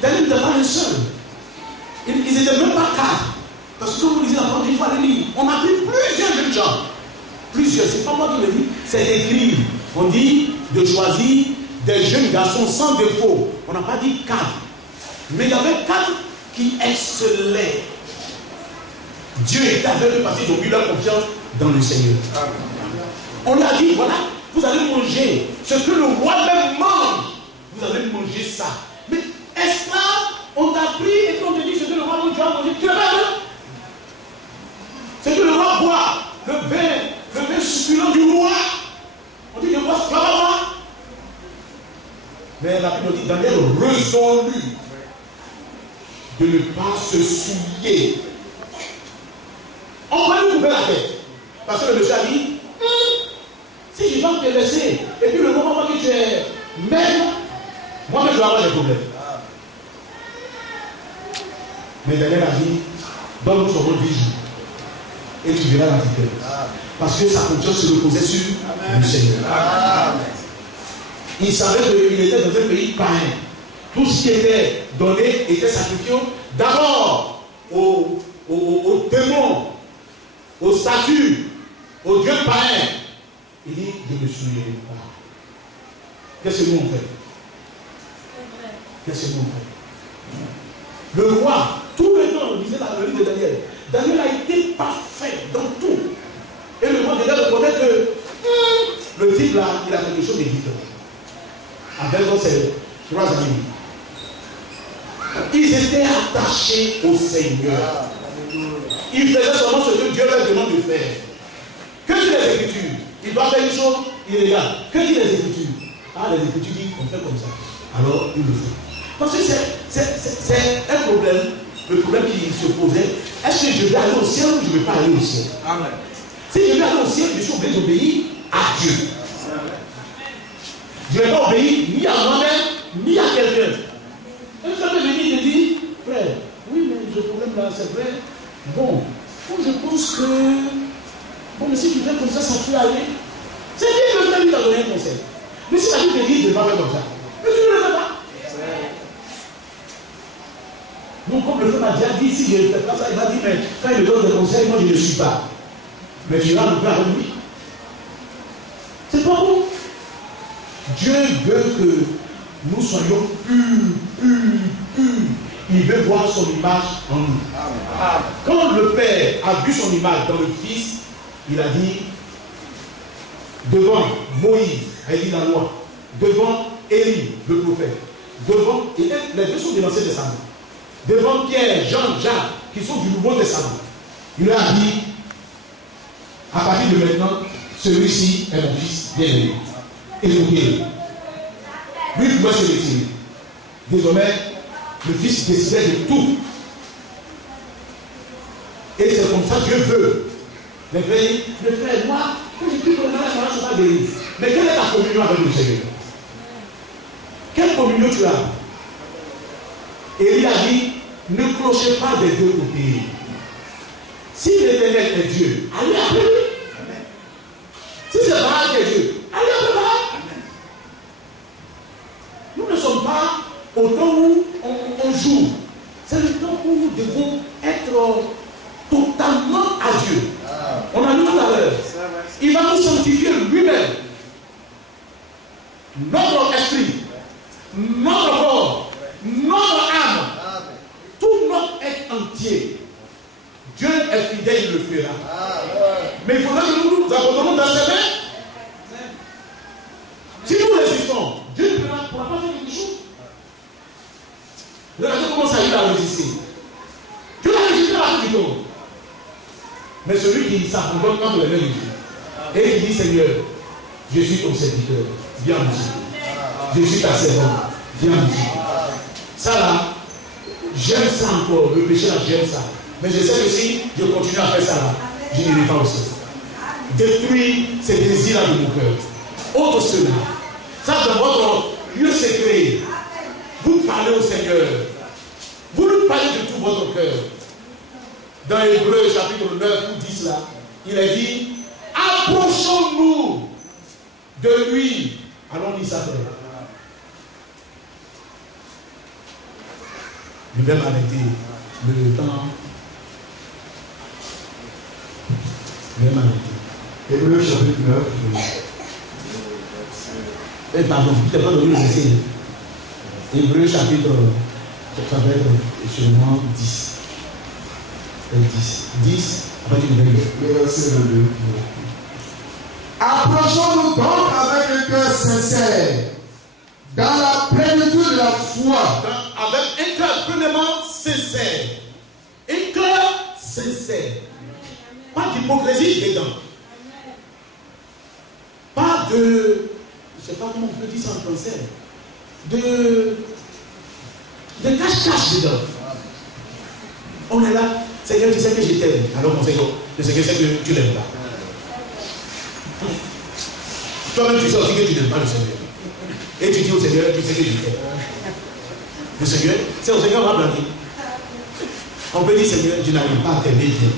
Daniel n'était pas le seul. Ils n'étaient même pas 4. Parce que comme vous lisez la parole, il faut aller lire. On a pris plusieurs jeunes gens. Plusieurs, c'est pas moi qui le dis, c'est écrit. On dit de choisir des jeunes garçons sans défaut. On n'a pas dit 4. Mais il y avait 4 qui excellaient. Dieu était avec eux parce qu'ils ont mis leur confiance dans le Seigneur. On a dit, voilà, vous allez manger ce que le roi même mange. Vous allez manger ça. Mais est-ce que on t'a pris et qu'on te dit ce que le roi mange, tu vas manger? Tu es là, ce que le roi boit, le vin succulent du roi. On dit, je bois ce que voir. Mais la Bible dit, Daniel résolut de ne pas se souiller. On va nous couper la tête. Parce que le monsieur a dit, si je dois te laisser, et puis le moment que tu es maigre, moi-même je vais avoir des problèmes. Mais Daniel a dit, donne-nous son rôle 10 jours. Et tu verras la différence. Parce que sa confiance se reposait sur le Seigneur. Il savait qu'il était dans un pays païen. Tout ce qui était donné était sacrifié d'abord aux démons, aux statues, aux dieux païens. Il dit, je ne me souviens pas. Qu'est-ce que nous on fait? Qu'est-ce que nous on fait? Le roi, tout le temps, on disait dans le livre de Daniel, Daniel a été parfait dans tout. Et le roi déjà reconnaît que le type là, il a quelque chose de différent. Avec ses 3 amis. Ils étaient attachés au Seigneur. Ils faisaient seulement ce que Dieu leur demande de faire. Que dit les Écritures? Il doit faire une chose, il regarde. Que dit les Écritures? Ah, les Écritures disent qu'on fait comme ça. Alors, il le fait. Parce que c'est un problème, le problème qui se posait. Est-ce que je vais aller au ciel ou je ne vais pas aller au ciel? Amen. Si je vais aller au ciel, je suis obligé d'obéir à Dieu. Je ne vais pas obéir ni à moi-même, ni à quelqu'un. Et ça veut venir et dire, frère, oui, mais ce problème-là, c'est vrai. Bon, je pense que, bon, mais si tu fais comme ça, ça peut aller. C'est bien que le frère lui t'a donné un conseil. Mais si la Bible te dit, je ne vais pas faire comme ça, mais tu ne le fais pas. Donc, comme le frère m'a déjà dit, si je ne fais pas ça, il m'a dit, mais quand il me donne des conseils, moi je ne suis pas. Mais tu vas le faire avec lui. C'est pas bon. Dieu veut que nous soyons purs. Il veut voir son image en nous. Quand le Père a vu son image dans le Fils, il a dit, devant Moïse, a dit la loi, devant Élie, le prophète, devant, et les deux sont de l'Ancien Testament, devant Pierre, Jean, Jacques, qui sont du Nouveau Testament. Il leur a dit, à partir de maintenant, celui-ci est mon fils bien-aimé. Écoutez, lui pouvait se retirer. Désormais, le fils décidait de tout. Et c'est comme ça que Dieu veut. Les frères, moi, quand je dis que les malades ne sont pas guéris, mais quelle est ta communion avec le Seigneur? Quelle communion tu as? Et il a dit, ne clochez pas des deux côtés. Si l'Éternel est Dieu, allez après lui. Si c'est Baal qui est Dieu, allez après Baal. Nous ne sommes pas au temps où on joue. C'est le temps où nous devons être totalement à Dieu. On a lu tout à l'heure. Il va nous sanctifier lui-même. Notre esprit, notre corps, notre âme, tout notre être entier. Dieu est fidèle, il le fera. Mais il faudra que nous nous abandonnons dans ses mains. Si nous résistons, Dieu ne pourra pas faire quelque chose. Regardez comment ça il a résisté. Dieu l'a résisté à la vie du monde. Mais celui qui s'abandonne entre les mains de Dieu et qui dit Seigneur, je suis ton serviteur, viens mon Dieu. Je suis ta servante, viens mon Dieu. Ça là, j'aime ça encore, le péché là, j'aime ça. Mais je sais que si je continue à faire ça là, je n'irai pas au ciel. Détruire ces désirs là de mon cœur. Autre cela, ça dans votre lieu secret, vous parlez au Seigneur. Vous lui parlez de tout votre cœur. Dans Hébreux chapitre 9 ou 10 là, il est dit, approchons-nous de lui. Allons lire ça. Je vais m'arrêter. Le temps. Je vais m'arrêter. Hébreux chapitre 9. Pardon, je ne t'ai pas donné le verset. Hébreux chapitre, ça va être seulement 10. 10, après tu me le verset 22. Approchons-nous donc avec un cœur sincère, dans la plénitude de la foi. Avec un cœur pleinement sincère. Un cœur sincère. Pas d'hypocrisie dedans. Pas de. Je ne sais pas comment on peut dire ça en français. De cache-cache dedans. On est là. Seigneur, tu sais que je t'aime. Alors mon Seigneur, le Seigneur sait que tu l'aimes pas. Toi-même, tu sais aussi que tu n'aimes pas le Seigneur. Et tu dis au Seigneur, tu sais que je t'aime. Le Seigneur, c'est au Seigneur, on va blaguer. On peut dire, Seigneur, je n'arrive pas à t'aimer bien.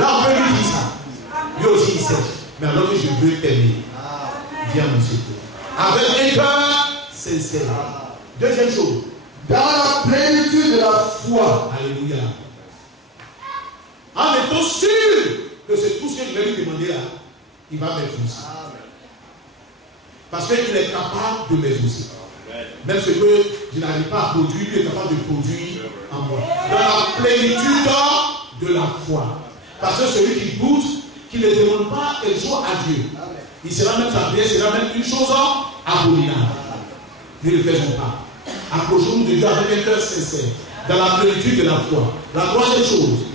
Là, on peut lui dire ça. Lui aussi, il sait. Mais alors que je veux t'aimer, viens mon secours. Avec un cœur sincère. Deuxième chose. Dans la plénitude de la foi. Alléluia. En étant sûr que c'est tout ce que je vais lui demander là, il va m'exaucer. Parce qu'il est capable de m'exaucer. Même ce que je n'arrive pas à produire, il est capable de produire en moi. Dans la plénitude de la foi. Parce que celui qui doute, qui ne demande pas quelque chose à Dieu, il sera même sa prière, sera même une chose abominable. Ne le faisons pas. Approchons-nous de Dieu avec un cœur sincère, dans la plénitude de la foi. La troisième chose.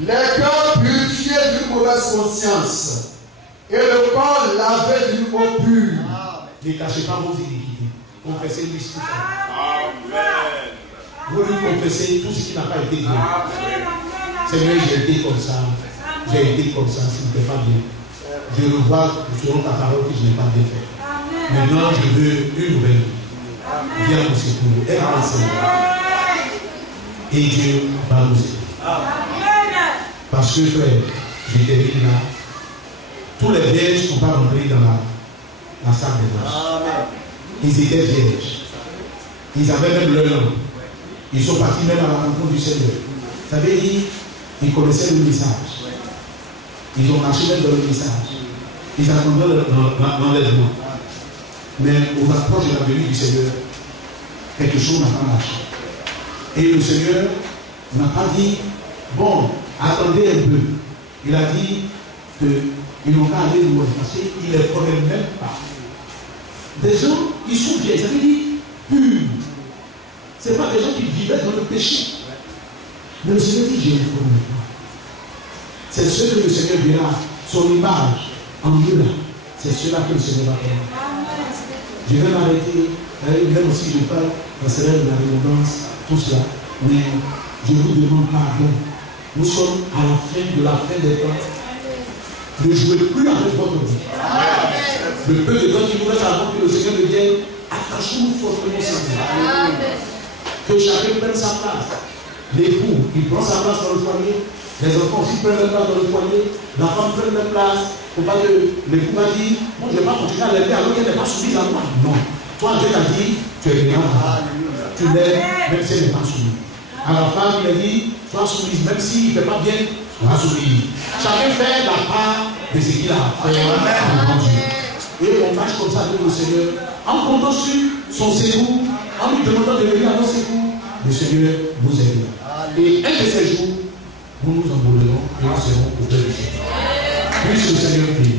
Les cœurs purifiés d'une mauvaise conscience et le corps lavé d'une eau pure. Ne cachez pas vos iniquités. Confessez-lui ce qu'il fait. Amen. Vous lui confessez tout ce qui n'a pas été dit. Seigneur, j'ai été comme ça. J'ai été comme ça, ce n'était pas bien. Je revois selon ta parole que je n'ai pas bien fait. Maintenant, je veux une nouvelle vie. Viens nous secourir. Aide-moi, Seigneur. Et Dieu va nous aider. Parce que, frère, je termine là. Tous les vierges ne sont pas rentrés dans la salle des noces. Ils étaient vierges. Ils avaient même leur langue. Ils sont partis même à la rencontre du Seigneur. Ça veut dire qu'ils connaissaient le message. Ils ont marché même dans le message. Ils attendaient l'enlèvement. Mais aux approches de la venue du Seigneur, quelque chose n'a pas marché. Et le Seigneur n'a pas dit, bon, attendez un peu. Il a dit qu'ils n'ont pas aller loin parce qu'ils ne les connaissent même pas. Des gens, ils sont bien. Ça veut dire, purs. Ce n'est pas des gens qui vivaient dans le péché. Mais le Seigneur dit, j'ai informé toi. C'est ceux que le Seigneur verra, son image en eux là. C'est ceux-là que le Seigneur va prendre. Je vais m'arrêter. Même si je parle, ça serait de la redondance, tout cela. Mais je vous demande pardon. Nous sommes à la fin de des temps. Ne jouez plus avec votre vie. Le peu de temps qui nous reste avant que le Seigneur ne vienne, attachons-nous fortement au Seigneur. Que chacun prenne sa place. L'époux, il prend sa place dans le foyer. Les enfants aussi prennent leur place dans le foyer. La femme prend leur place. Il ne faut pas que l'époux va dire, moi je ne vais pas continuer à l'aimer alors qu'elle n'est pas soumise à moi. Non. Toi, Dieu t'a dit, tu es bien. Tu l'aimes, même si elle n'est pas soumise. À la femme, il a dit, sois soumise, même s'il ne fait pas bien, sois soumise. Chacun fait la part de ce qu'il a fait en Dieu. Et on marche comme ça avec le Seigneur, en comptant sur son secours, en lui demandant de venir à nos secours. Le Seigneur nous aide. Et un de ces jours, nous nous envolerons et nous serons auprès du Seigneur. Puisse le Seigneur prier.